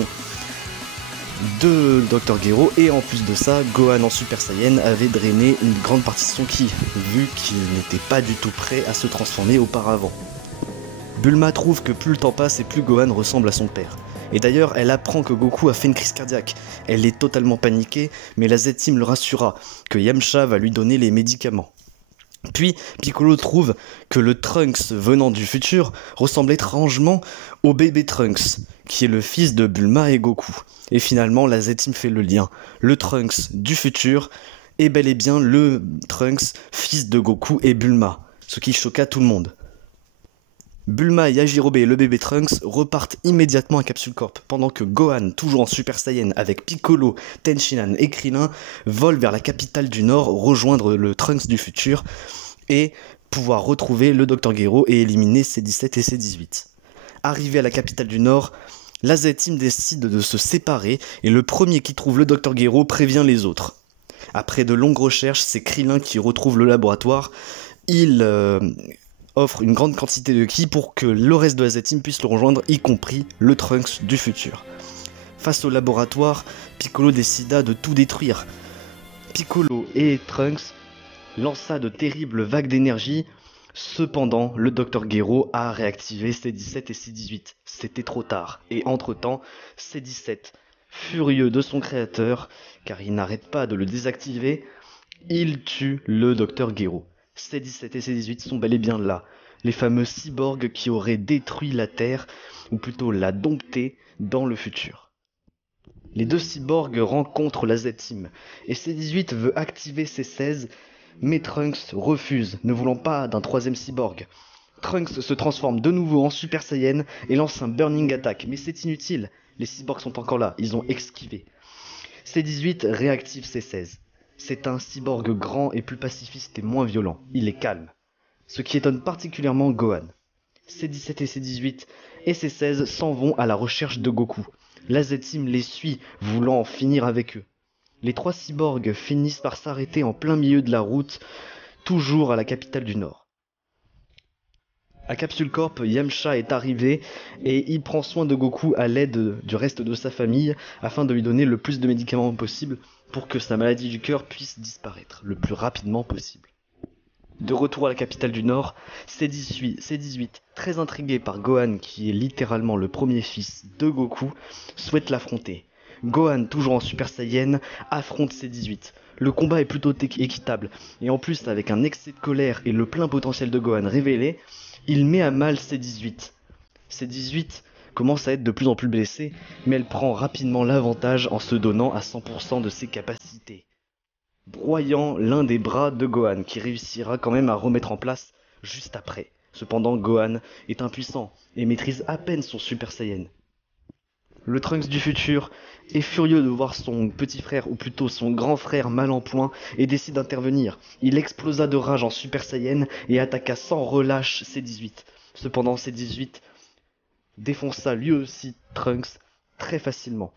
de Dr Gero et en plus de ça, Gohan en Super Saiyan avait drainé une grande partie de son ki, vu qu'il n'était pas du tout prêt à se transformer auparavant. Bulma trouve que plus le temps passe et plus Gohan ressemble à son père. Et d'ailleurs, elle apprend que Goku a fait une crise cardiaque. Elle est totalement paniquée, mais la Z-Team le rassura, que Yamcha va lui donner les médicaments. Puis, Piccolo trouve que le Trunks venant du futur ressemble étrangement au bébé Trunks, qui est le fils de Bulma et Goku. Et finalement, la Z-Team fait le lien. Le Trunks du futur est bel et bien le Trunks, fils de Goku et Bulma, ce qui choqua tout le monde. Bulma, Yajirobe et le bébé Trunks repartent immédiatement à Capsule Corp, pendant que Gohan, toujours en Super Saiyan avec Piccolo, Tenshinhan et Krillin, vole vers la capitale du Nord rejoindre le Trunks du futur et pouvoir retrouver le Dr Gero et éliminer C17 et C18. Arrivé à la capitale du Nord, la Z-Team décide de se séparer et le premier qui trouve le Dr Gero prévient les autres. Après de longues recherches, c'est Krillin qui retrouve le laboratoire. Il offre une grande quantité de ki pour que le reste de la Z-Team puisse le rejoindre, y compris le Trunks du futur. Face au laboratoire, Piccolo décida de tout détruire. Piccolo et Trunks lança de terribles vagues d'énergie, cependant le Dr Gero a réactivé C17 et C18. C'était trop tard, et entre-temps, C17, furieux de son créateur, car il n'arrête pas de le désactiver, il tue le Dr Gero. C17 et C18 sont bel et bien là, les fameux cyborgs qui auraient détruit la Terre, ou plutôt la domptée, dans le futur. Les deux cyborgs rencontrent la Z-Team, et C18 veut activer C16, mais Trunks refuse, ne voulant pas d'un troisième cyborg. Trunks se transforme de nouveau en Super Saiyan et lance un Burning Attack, mais c'est inutile, les cyborgs sont encore là, ils ont esquivé. C18 réactive C16. C'est un cyborg grand et plus pacifiste et moins violent, il est calme. Ce qui étonne particulièrement Gohan. C17 et C18 et C16 s'en vont à la recherche de Goku. La Z-Team les suit, voulant en finir avec eux. Les trois cyborgs finissent par s'arrêter en plein milieu de la route, toujours à la capitale du Nord. À Capsule Corp, Yamcha est arrivé et il prend soin de Goku à l'aide du reste de sa famille afin de lui donner le plus de médicaments possible pour que sa maladie du cœur puisse disparaître le plus rapidement possible. De retour à la capitale du Nord, C18, très intrigué par Gohan qui est littéralement le premier fils de Goku, souhaite l'affronter. Gohan, toujours en Super Saiyan, affronte C18. Le combat est plutôt équitable, et en plus avec un excès de colère et le plein potentiel de Gohan révélé, il met à mal C18. C18 commence à être de plus en plus blessée, mais elle prend rapidement l'avantage en se donnant à 100% de ses capacités, broyant l'un des bras de Gohan, qui réussira quand même à remettre en place juste après. Cependant, Gohan est impuissant et maîtrise à peine son Super Saiyan. Le Trunks du futur est furieux de voir son petit frère, ou plutôt son grand frère mal en point, et décide d'intervenir. Il explosa de rage en Super Saiyan et attaqua sans relâche C18. Cependant, C18 défonça lui aussi Trunks très facilement.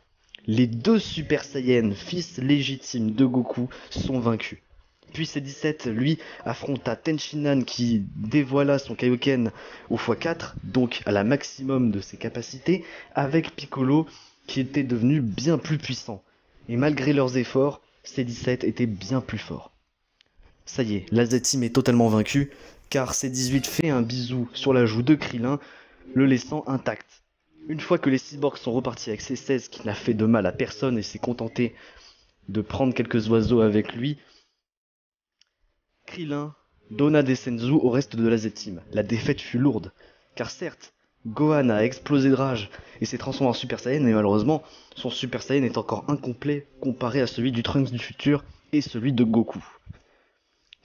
Les deux Super Saiyans, fils légitimes de Goku, sont vaincus. Puis C17, lui, affronta Tenshinhan qui dévoila son Kaioken au x4, donc à la maximum de ses capacités, avec Piccolo qui était devenu bien plus puissant. Et malgré leurs efforts, C17 était bien plus fort. Ça y est, la Z-Team est totalement vaincue, car C18 fait un bisou sur la joue de Krillin, le laissant intact. Une fois que les cyborgs sont repartis avec C16 qui n'a fait de mal à personne et s'est contenté de prendre quelques oiseaux avec lui, Krillin donna des senzu au reste de la Z-Team. La défaite fut lourde, car certes, Gohan a explosé de rage et s'est transformé en Super Saiyan, mais malheureusement, son Super Saiyan est encore incomplet comparé à celui du Trunks du futur et celui de Goku.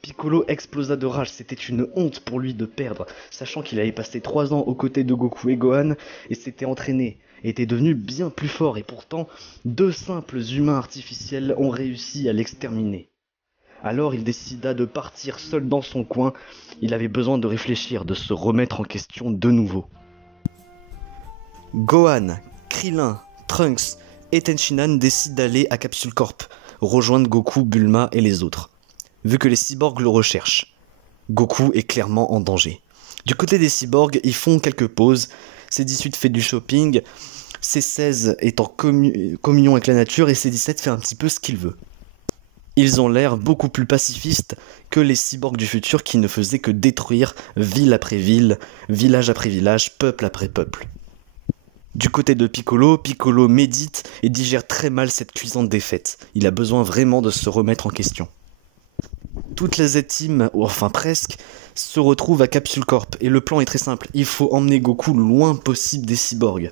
Piccolo explosa de rage, c'était une honte pour lui de perdre, sachant qu'il avait passé 3 ans aux côtés de Goku et Gohan, et s'était entraîné, et était devenu bien plus fort, et pourtant, 2 simples humains artificiels ont réussi à l'exterminer. Alors il décida de partir seul dans son coin, il avait besoin de réfléchir, de se remettre en question de nouveau. Gohan, Krillin, Trunks et Tenshinhan décident d'aller à Capsule Corp, rejoindre Goku, Bulma et les autres. Vu que les cyborgs le recherchent, Goku est clairement en danger. Du côté des cyborgs, ils font quelques pauses, C18 fait du shopping, C16 est en communion avec la nature et C17 fait un petit peu ce qu'il veut. Ils ont l'air beaucoup plus pacifistes que les cyborgs du futur qui ne faisaient que détruire ville après ville, village après village, peuple après peuple. Du côté de Piccolo, Piccolo médite et digère très mal cette cuisante défaite. Il a besoin vraiment de se remettre en question. Toute la Z-Team, enfin presque, se retrouve à Capsule Corp et le plan est très simple, il faut emmener Goku le loin possible des cyborgs.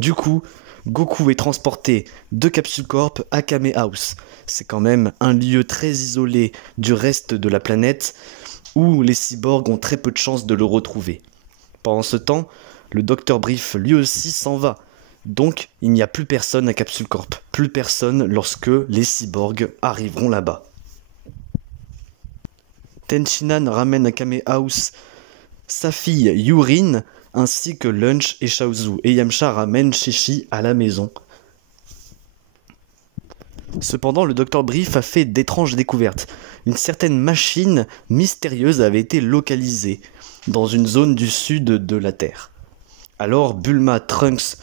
Du coup, Goku est transporté de Capsule Corp à Kame House. C'est quand même un lieu très isolé du reste de la planète où les cyborgs ont très peu de chances de le retrouver. Pendant ce temps, le Dr Brief lui aussi s'en va. Donc, il n'y a plus personne à Capsule Corp. Plus personne lorsque les cyborgs arriveront là-bas. Tenshinhan ramène à Kame House sa fille Yurin, ainsi que Lunch et Chaozu, et Yamcha ramène Shishi à la maison. Cependant, le Dr Brief a fait d'étranges découvertes. Une certaine machine mystérieuse avait été localisée dans une zone du sud de la Terre. Alors Bulma, Trunks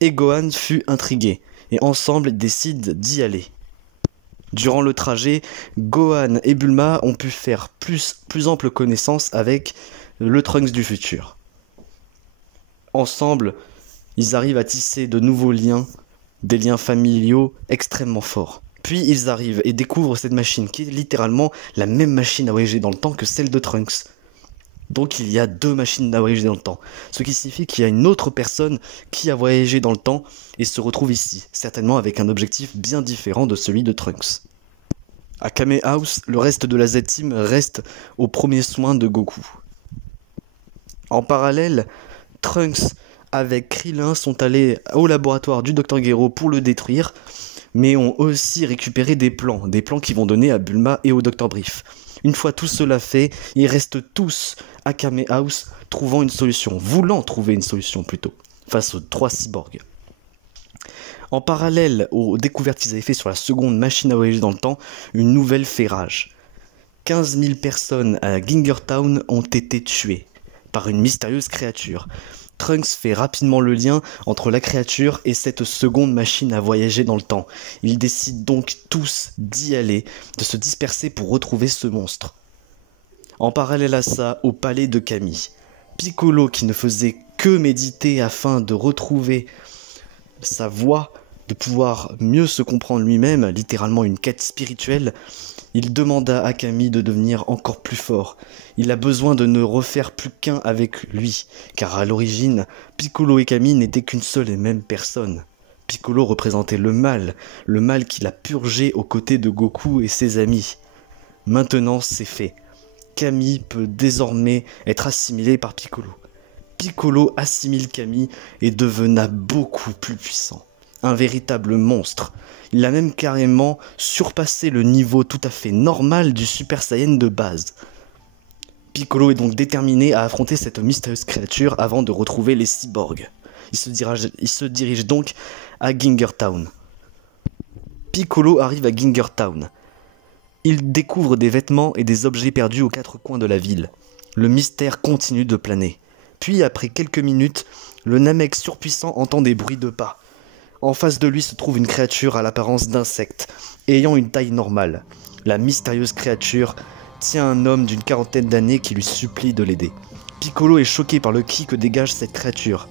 et Gohan furent intrigués, et ensemble décident d'y aller. Durant le trajet, Gohan et Bulma ont pu faire plus ample connaissance avec le Trunks du futur. Ensemble, ils arrivent à tisser de nouveaux liens, des liens familiaux extrêmement forts. Puis ils arrivent et découvrent cette machine qui est littéralement la même machine à voyager dans le temps que celle de Trunks. Donc il y a 2 machines à voyager dans le temps, ce qui signifie qu'il y a une autre personne qui a voyagé dans le temps et se retrouve ici, certainement avec un objectif bien différent de celui de Trunks. À Kame House, le reste de la Z-Team reste aux premiers soins de Goku. En parallèle, Trunks avec Krillin sont allés au laboratoire du Dr Gero pour le détruire, mais ont aussi récupéré des plans qui vont donner à Bulma et au Dr Brief. Une fois tout cela fait, ils restent tous à Kame House, voulant trouver une solution plutôt, face aux 3 cyborgs. En parallèle aux découvertes qu'ils avaient fait sur la seconde machine à voyager dans le temps, une nouvelle fait rage. 15 000 personnes à Ginger Town ont été tuées par une mystérieuse créature. Trunks fait rapidement le lien entre la créature et cette seconde machine à voyager dans le temps. Ils décident donc tous d'y aller, de se disperser pour retrouver ce monstre. En parallèle à ça, au palais de Camille, Piccolo, qui ne faisait que méditer afin de retrouver sa voix, de pouvoir mieux se comprendre lui-même, littéralement une quête spirituelle, il demanda à Camille de devenir encore plus fort. Il a besoin de ne refaire plus qu'un avec lui, car à l'origine, Piccolo et Camille n'étaient qu'une seule et même personne. Piccolo représentait le mal qu'il a purgé aux côtés de Goku et ses amis. Maintenant, c'est fait. Camille peut désormais être assimilé par Piccolo. Piccolo assimile Camille et devena beaucoup plus puissant. Un véritable monstre. Il a même carrément surpassé le niveau tout à fait normal du Super Saiyan de base. Piccolo est donc déterminé à affronter cette mystérieuse créature avant de retrouver les cyborgs. Il se dirige donc à Ginger Town. Piccolo arrive à Ginger Town. Il découvre des vêtements et des objets perdus aux 4 coins de la ville. Le mystère continue de planer. Puis, après quelques minutes, le Namek surpuissant entend des bruits de pas. En face de lui se trouve une créature à l'apparence d'insecte, ayant une taille normale. La mystérieuse créature tient un homme d'une 40aine d'années qui lui supplie de l'aider. Piccolo est choqué par le ki que dégage cette créature.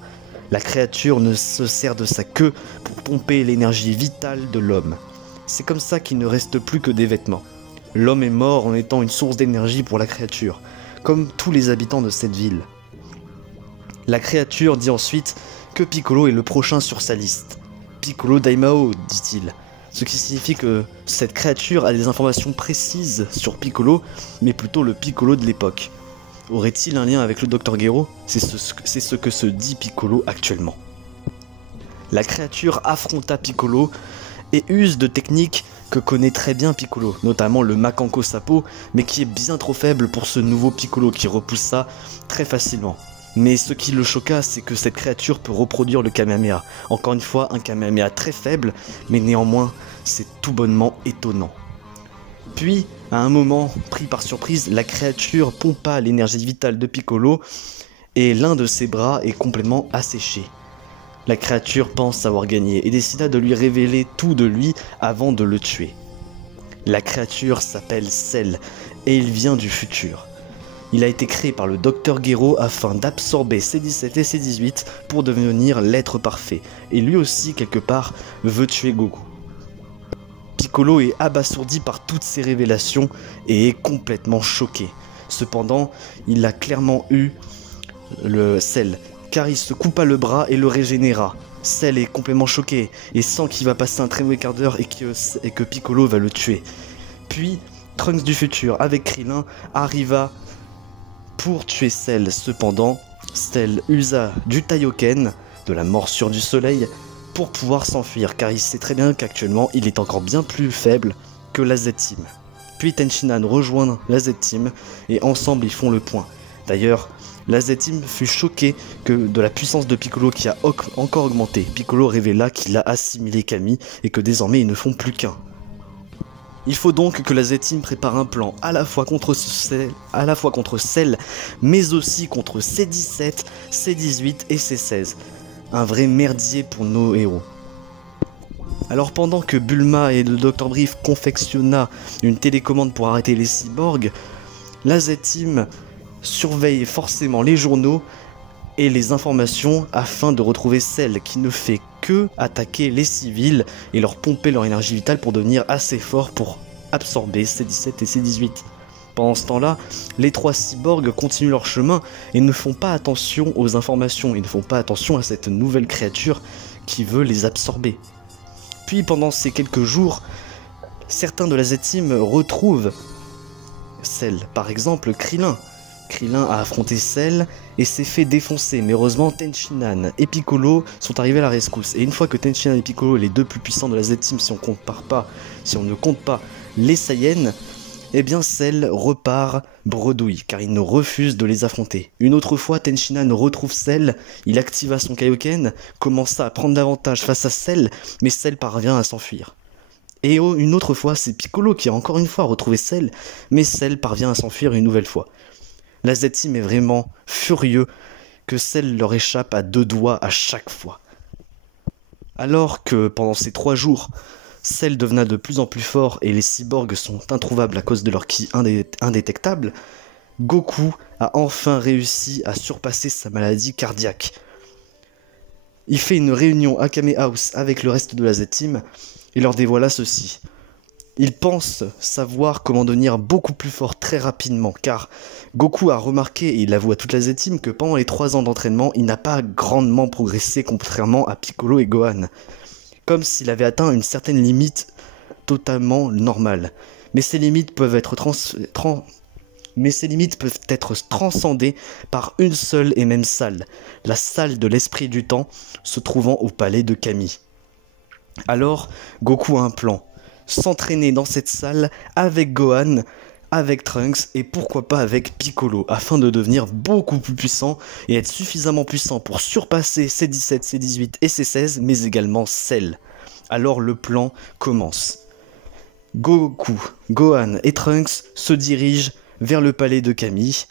La créature ne se sert de sa queue pour pomper l'énergie vitale de l'homme. C'est comme ça qu'il ne reste plus que des vêtements. L'homme est mort en étant une source d'énergie pour la créature, comme tous les habitants de cette ville. La créature dit ensuite que Piccolo est le prochain sur sa liste. Piccolo Daimao, dit-il, ce qui signifie que cette créature a des informations précises sur Piccolo, mais plutôt le Piccolo de l'époque. Aurait-il un lien avec le Dr Gero? C'est ce que se dit Piccolo actuellement. La créature affronta Piccolo et use de techniques que connaît très bien Piccolo, notamment le Makanko Sapo, mais qui est bien trop faible pour ce nouveau Piccolo qui repousse ça très facilement. Mais ce qui le choqua, c'est que cette créature peut reproduire le Kamehameha. Encore une fois, un Kamehameha très faible, mais néanmoins, c'est tout bonnement étonnant. Puis, à un moment, pris par surprise, la créature pompa l'énergie vitale de Piccolo, et l'un de ses bras est complètement asséché. La créature pense avoir gagné, et décida de lui révéler tout de lui avant de le tuer. La créature s'appelle Cell, et il vient du futur. Il a été créé par le Dr Gero afin d'absorber C17 et C18 pour devenir l'être parfait. Et lui aussi, quelque part, veut tuer Goku. Piccolo est abasourdi par toutes ces révélations et est complètement choqué. Cependant, il a clairement eu le Cell, car il se coupa le bras et le régénéra. Cell est complètement choqué et sent qu'il va passer un très mauvais quart d'heure et que Piccolo va le tuer. Puis, Trunks du futur avec Krillin arriva pour tuer Cell. Cependant, Cell usa du Taioken, de la morsure du soleil, pour pouvoir s'enfuir, car il sait très bien qu'actuellement il est encore bien plus faible que la Z-Team. Puis Tenshinhan rejoint la Z-Team et ensemble ils font le point. D'ailleurs, la Z-Team fut choquée de la puissance de Piccolo qui a encore augmenté. Piccolo révéla qu'il a assimilé Camille et que désormais ils ne font plus qu'un. Il faut donc que la Z-Team prépare un plan à la fois contre Cell, mais aussi contre C17, C18 et C16. Un vrai merdier pour nos héros. Alors pendant que Bulma et le Dr Brief confectionna une télécommande pour arrêter les cyborgs, la Z-Team surveille forcément les journaux et les informations afin de retrouver Cell qui ne fait que attaquer les civils et leur pomper leur énergie vitale pour devenir assez fort pour absorber C17 et C18. Pendant ce temps-là, les 3 cyborgs continuent leur chemin et ne font pas attention aux informations, ils ne font pas attention à cette nouvelle créature qui veut les absorber. Puis pendant ces quelques jours, certains de la Z-Team retrouvent Cell, par exemple Krillin, Krillin a affronté Cell et s'est fait défoncer, mais heureusement Tenshinhan et Piccolo sont arrivés à la rescousse. Et une fois que Tenshinhan et Piccolo, les deux plus puissants de la Z-Team, si on ne compte pas les Saiyans, eh bien Cell repart bredouille, car il ne refuse de les affronter. Une autre fois, Tenshinhan retrouve Cell, il activa son Kaioken, commença à prendre l'avantage face à Cell, mais Cell parvient à s'enfuir. Et une autre fois, c'est Piccolo qui a encore une fois retrouvé Cell, mais Cell parvient à s'enfuir une nouvelle fois. La Z-Team est vraiment furieux que Cell leur échappe à 2 doigts à chaque fois. Alors que pendant ces 3 jours, Cell devena de plus en plus fort et les cyborgs sont introuvables à cause de leur ki indétectable, Goku a enfin réussi à surpasser sa maladie cardiaque. Il fait une réunion à Kame House avec le reste de la Z-Team et leur dévoila ceci. Il pense savoir comment devenir beaucoup plus fort très rapidement, car Goku a remarqué, et il avoue à toute la Z-Team, que pendant les 3 ans d'entraînement, il n'a pas grandement progressé contrairement à Piccolo et Gohan. Comme s'il avait atteint une certaine limite totalement normale. Mais ces limites peuvent être transcendées par une seule et même salle, la salle de l'esprit du temps, se trouvant au palais de Kami. Alors, Goku a un plan. S'entraîner dans cette salle avec Gohan, avec Trunks et pourquoi pas avec Piccolo, afin de devenir beaucoup plus puissant et être suffisamment puissant pour surpasser C17, C18 et C16, mais également Cell. Alors le plan commence. Goku, Gohan et Trunks se dirigent vers le palais de Kami.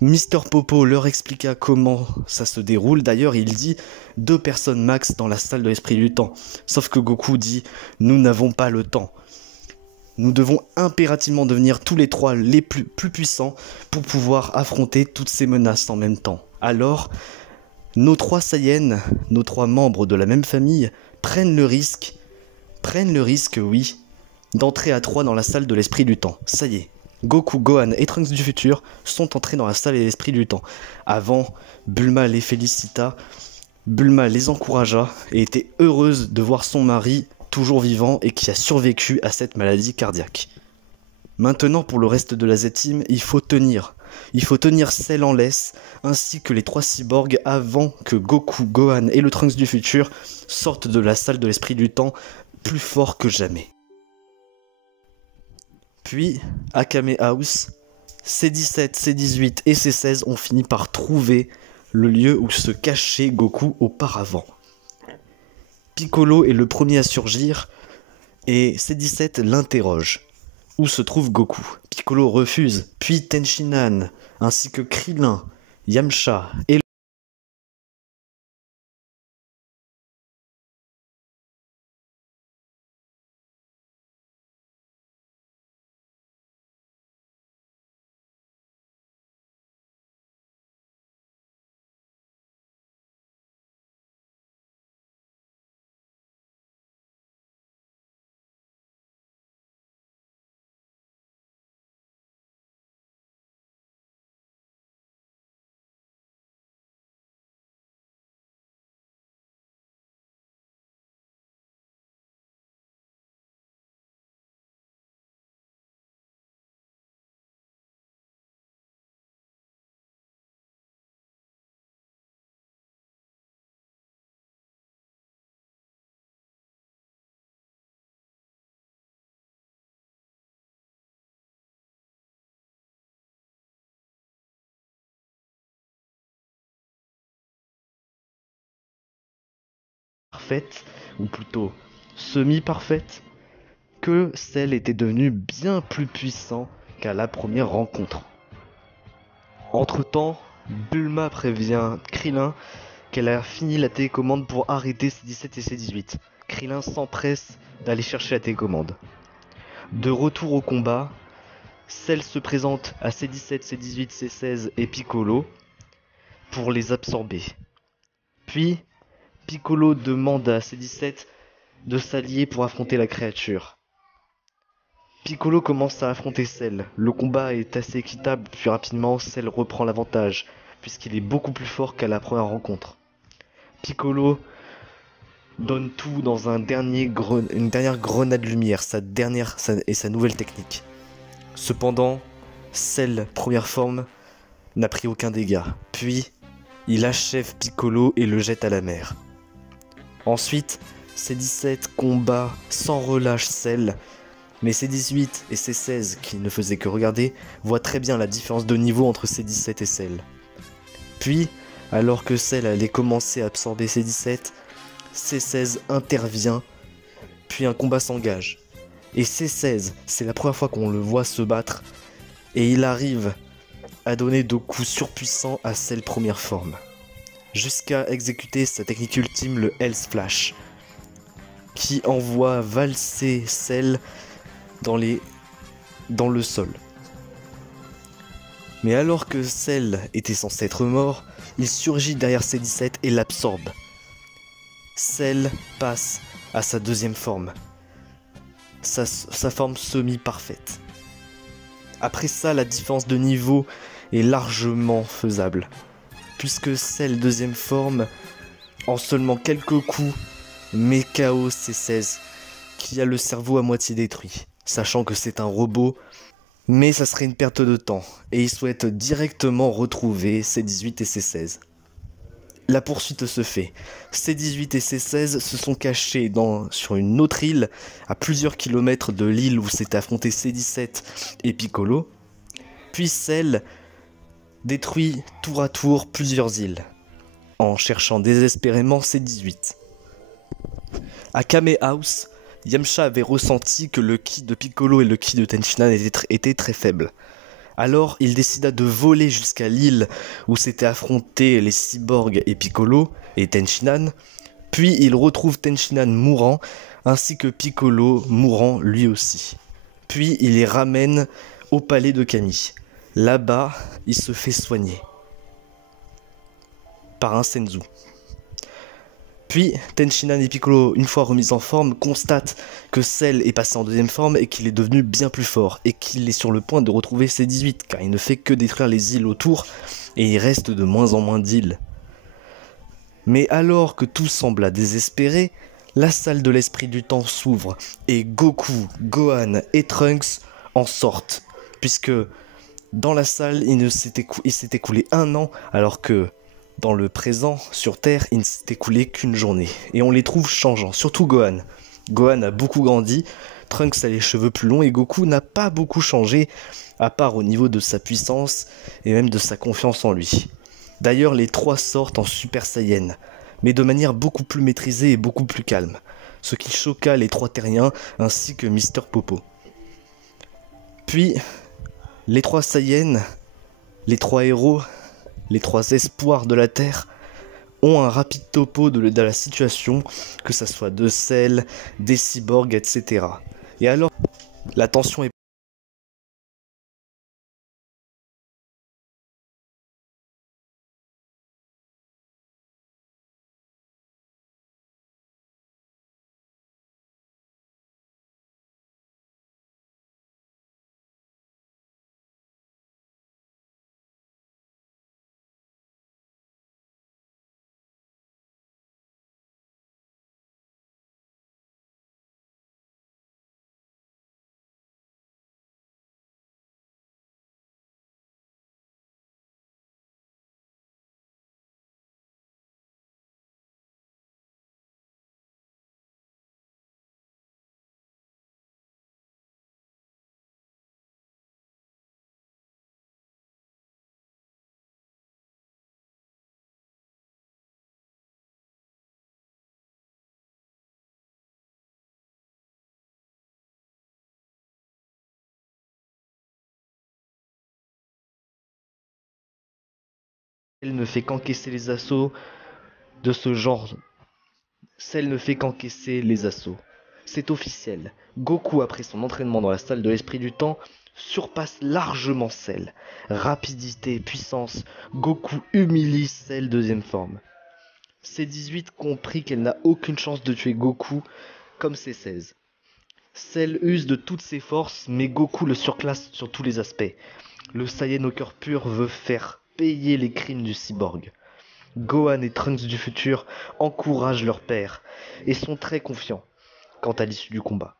Mister Popo leur expliqua comment ça se déroule. D'ailleurs, il dit 2 personnes max dans la salle de l'esprit du temps. Sauf que Goku dit « Nous n'avons pas le temps. Nous devons impérativement devenir tous les 3 les plus puissants pour pouvoir affronter toutes ces menaces en même temps. » Alors, nos 3 Saiyans, nos 3 membres de la même famille, prennent le risque, oui, d'entrer à 3 dans la salle de l'esprit du temps. Ça y est. Goku, Gohan et Trunks du futur sont entrés dans la salle de l'esprit du temps. Avant, Bulma les félicita, Bulma les encouragea et était heureuse de voir son mari toujours vivant et qui a survécu à cette maladie cardiaque. Maintenant, pour le reste de la Z-Team, il faut tenir. Il faut tenir Cell en laisse, ainsi que les 3 cyborgs avant que Goku, Gohan et le Trunks du futur sortent de la salle de l'esprit du temps plus forts que jamais. Puis, à Kame House, C17, C18 et C16 ont fini par trouver le lieu où se cachait Goku auparavant. Piccolo est le premier à surgir et C17 l'interroge. Où se trouve Goku? Piccolo refuse, puis Tenshinhan, ainsi que Krillin, Yamcha et parfaite, ou plutôt semi-parfaite, que Cell était devenu bien plus puissant qu'à la première rencontre. Entre-temps, Bulma prévient Krillin qu'elle a fini la télécommande pour arrêter C17 et C18. Krillin s'empresse d'aller chercher la télécommande. De retour au combat, Cell se présente à C17, C18, C16 et Piccolo pour les absorber. Puis, Piccolo demande à C17 de s'allier pour affronter la créature. Piccolo commence à affronter Cell. Le combat est assez équitable, puis rapidement Cell reprend l'avantage, puisqu'il est beaucoup plus fort qu'à la première rencontre. Piccolo donne tout dans une dernière grenade lumière, sa nouvelle technique. Cependant, Cell, première forme, n'a pris aucun dégât. Puis, il achève Piccolo et le jette à la mer. Ensuite, C17 combat sans relâche Cell, mais C18 et C16, qui ne faisaient que regarder, voient très bien la différence de niveau entre C17 et Cell. Puis, alors que Cell allait commencer à absorber C17, C16 intervient, puis un combat s'engage. Et C16, c'est la première fois qu'on le voit se battre, et il arrive à donner de coups surpuissants à Cell première forme, jusqu'à exécuter sa technique ultime, le Hell's Flash, qui envoie valser Cell dans le sol. Mais alors que Cell était censé être mort, il surgit derrière C17 et l'absorbe. Cell passe à sa deuxième forme, sa forme semi-parfaite. Après ça, la différence de niveau est largement faisable, puisque Cell deuxième forme, en seulement quelques coups, met KO C16, qui a le cerveau à moitié détruit, sachant que c'est un robot, mais ça serait une perte de temps, et il souhaite directement retrouver C18 et C16. La poursuite se fait. C18 et C16 se sont cachés sur une autre île, à plusieurs kilomètres de l'île où s'étaient affrontés C17 et Piccolo. Puis Cell détruit tour à tour plusieurs îles, en cherchant désespérément C18. À Kame House, Yamcha avait ressenti que le ki de Piccolo et le ki de Tenshinhan étaient très faibles. Alors il décida de voler jusqu'à l'île où s'étaient affrontés les cyborgs et Piccolo et Tenshinhan, puis il retrouve Tenshinhan mourant ainsi que Piccolo mourant lui aussi. Puis il les ramène au palais de Kami. Là-bas, il se fait soigner par un Senzu. Puis, Tenshinhan et Piccolo, une fois remis en forme, constatent que Cell est passé en deuxième forme et qu'il est devenu bien plus fort, et qu'il est sur le point de retrouver C18, car il ne fait que détruire les îles autour, et il reste de moins en moins d'îles. Mais alors que tout semble à désespérer, la salle de l'esprit du temps s'ouvre, et Goku, Gohan et Trunks en sortent, puisque dans la salle, il s'est écoulé 1 an, alors que dans le présent, sur Terre, il ne s'est écoulé qu'une journée. Et on les trouve changeants, surtout Gohan. Gohan a beaucoup grandi, Trunks a les cheveux plus longs et Goku n'a pas beaucoup changé, à part au niveau de sa puissance et même de sa confiance en lui. D'ailleurs, les trois sortent en Super Saiyan, mais de manière beaucoup plus maîtrisée et beaucoup plus calme, ce qui choqua les trois terriens ainsi que Mister Popo. Puis, les trois Saiyans, les trois héros, les trois espoirs de la Terre ont un rapide topo de la situation, que ça soit de Cell, des cyborgs, etc. Et alors, la tension est... Elle ne fait qu'encaisser les assauts de ce genre. Cell ne fait qu'encaisser les assauts. C'est officiel. Goku, après son entraînement dans la salle de l'esprit du temps, surpasse largement Cell. Rapidité, puissance, Goku humilie Cell deuxième forme. C18 comprit qu'elle n'a aucune chance de tuer Goku comme C16. Cell use de toutes ses forces, mais Goku le surclasse sur tous les aspects. Le Saiyan au cœur pur veut faire payer les crimes du cyborg. Gohan et Trunks du futur encouragent leur père et sont très confiants quant à l'issue du combat.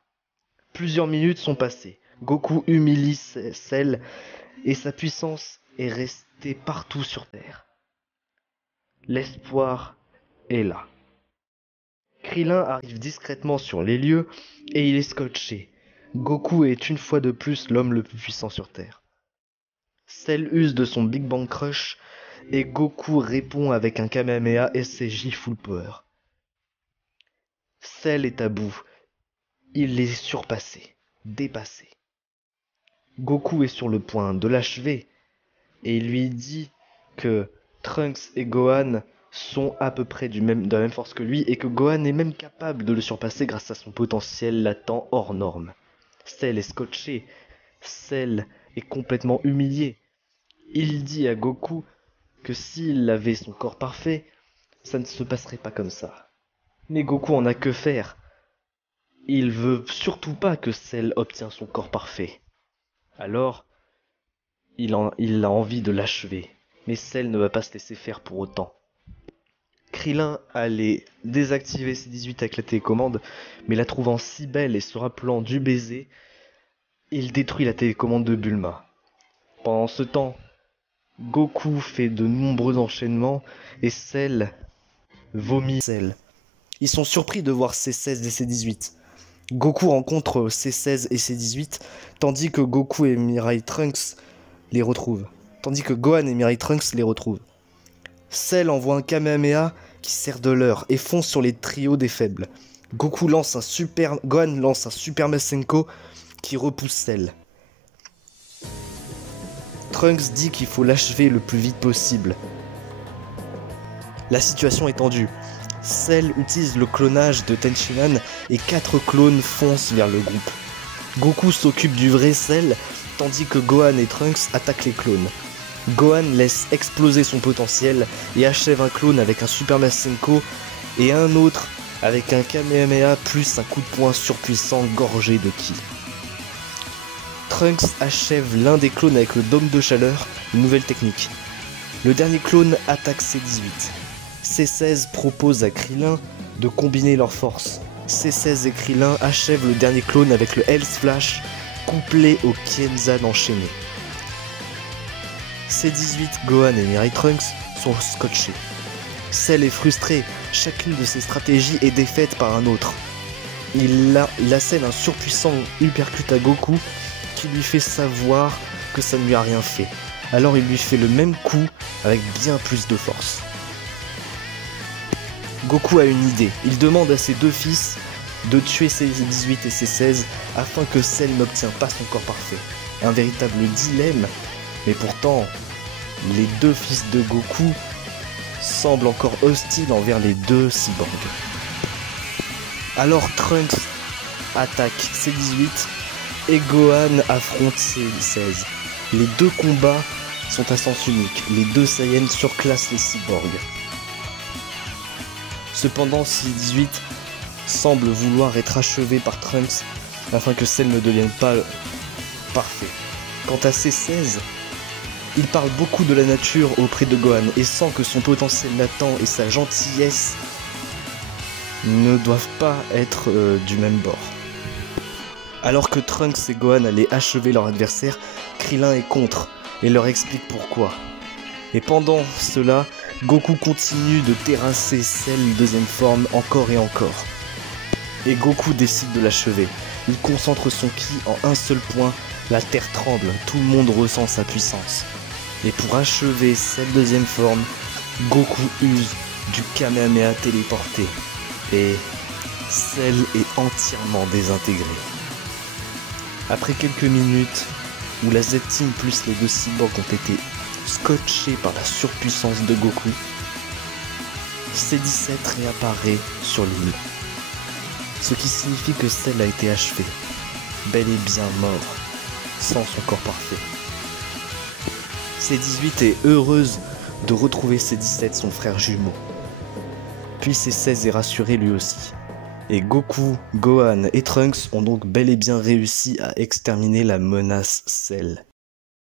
Plusieurs minutes sont passées. Goku humilie Cell et sa puissance est resté partout sur Terre. L'espoir est là. Krillin arrive discrètement sur les lieux et il est scotché. Goku est une fois de plus l'homme le plus puissant sur Terre. Cell use de son Big Bang Crush et Goku répond avec un Kamehameha SCJ Full Power. Cell est à bout. Il est surpassé, dépassé. Goku est sur le point de l'achever et il lui dit que Trunks et Gohan sont à peu près de la même force que lui et que Gohan est même capable de le surpasser grâce à son potentiel latent hors norme. Cell est scotché, Cell est complètement humilié. Il dit à Goku que s'il avait son corps parfait, ça ne se passerait pas comme ça. Mais Goku en a que faire. Il veut surtout pas que Cell obtienne son corps parfait. Alors, il a envie de l'achever. Mais Cell ne va pas se laisser faire pour autant. Krillin allait désactiver ses 18 avec la télécommande, mais la trouvant si belle et se rappelant du baiser, il détruit la télécommande de Bulma. Pendant ce temps, Goku fait de nombreux enchaînements et Cell vomit Cell. Ils sont surpris de voir C16 et C18. Goku rencontre C16 et C18, tandis que Gohan et Mirai Trunks les retrouvent. Cell envoie un Kamehameha qui sert de leurre et fonce sur les trios des faibles. Gohan lance un Super Masenko qui repousse Cell. Trunks dit qu'il faut l'achever le plus vite possible. La situation est tendue. Cell utilise le clonage de Tenshinhan et 4 clones foncent vers le groupe. Goku s'occupe du vrai Cell, tandis que Gohan et Trunks attaquent les clones. Gohan laisse exploser son potentiel et achève un clone avec un Super Masenko et un autre avec un Kamehameha plus un coup de poing surpuissant gorgé de ki. Trunks achève l'un des clones avec le dôme de chaleur, une nouvelle technique. Le dernier clone attaque C18. C16 propose à Krillin de combiner leurs forces. C16 et Krillin achèvent le dernier clone avec le Hell's Flash, couplé au Kienzan enchaîné. C18, Gohan et Mirai Trunks sont scotchés. Cell est frustré, chacune de ses stratégies est défaite par un autre. Il assène un surpuissant uppercut à Goku qui lui fait savoir que ça ne lui a rien fait. Alors il lui fait le même coup avec bien plus de force. Goku a une idée, il demande à ses deux fils de tuer ses 18 et ses 16 afin que Cell n'obtienne pas son corps parfait. Un véritable dilemme, mais pourtant, les deux fils de Goku semblent encore hostiles envers les deux cyborgs. Alors Trunks attaque C18 et Gohan affronte C16. Les deux combats sont à sens unique, les deux Saiyans surclassent les cyborgs. Cependant, C18 semble vouloir être achevé par Trunks afin que Cell ne devienne pas parfait. Quant à C16, il parle beaucoup de la nature auprès de Gohan et sent que son potentiel latent et sa gentillesse ne doivent pas être du même bord. Alors que Trunks et Gohan allaient achever leur adversaire, Krillin est contre et leur explique pourquoi. Et pendant cela, Goku continue de terrasser Cell deuxième forme encore et encore. Et Goku décide de l'achever. Il concentre son ki en un seul point, la terre tremble, tout le monde ressent sa puissance. Et pour achever cette deuxième forme, Goku use du Kamehameha téléporté. Et Cell est entièrement désintégré. Après quelques minutes, où la Z-Team plus les deux cyborgs ont été scotchés par la surpuissance de Goku, C17 réapparaît sur l'île. Ce qui signifie que Cell a été achevé, bel et bien mort, sans son corps parfait. C18 est heureuse de retrouver C17, son frère jumeau. Puis C16 est rassuré lui aussi. Et Goku, Gohan et Trunks ont donc bel et bien réussi à exterminer la menace Cell.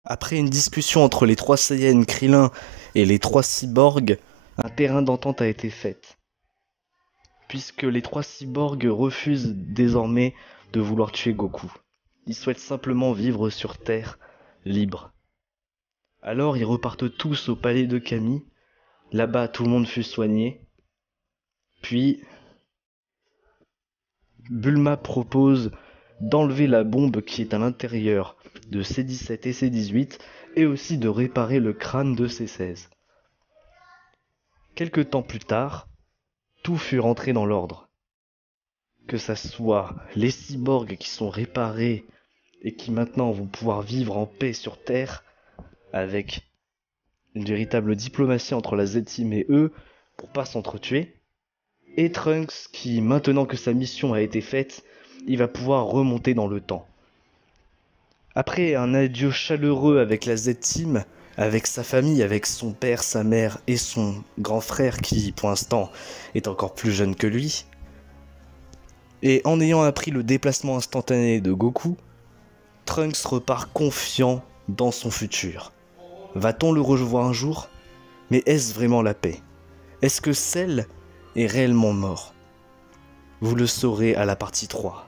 Après une discussion entre les trois Saiyans, Krillin et les trois cyborgs, un terrain d'entente a été fait. Puisque les trois cyborgs refusent désormais de vouloir tuer Goku. Ils souhaitent simplement vivre sur Terre, libre. Alors ils repartent tous au palais de Kami. Là-bas, tout le monde fut soigné. Puis, Bulma propose d'enlever la bombe qui est à l'intérieur de C-17 et C-18 et aussi de réparer le crâne de C-16. Quelque temps plus tard, tout fut rentré dans l'ordre. Que ça soit les cyborgs qui sont réparés et qui maintenant vont pouvoir vivre en paix sur Terre avec une véritable diplomatie entre la Z-Team et eux pour pas s'entretuer, et Trunks qui, maintenant que sa mission a été faite, il va pouvoir remonter dans le temps. Après un adieu chaleureux avec la Z-Team, avec sa famille, avec son père, sa mère et son grand frère qui, pour l'instant, est encore plus jeune que lui, et en ayant appris le déplacement instantané de Goku, Trunks repart confiant dans son futur. Va-t-on le revoir un jour? Mais est-ce vraiment la paix? Est-ce que Cell est réellement mort? Vous le saurez à la partie 3.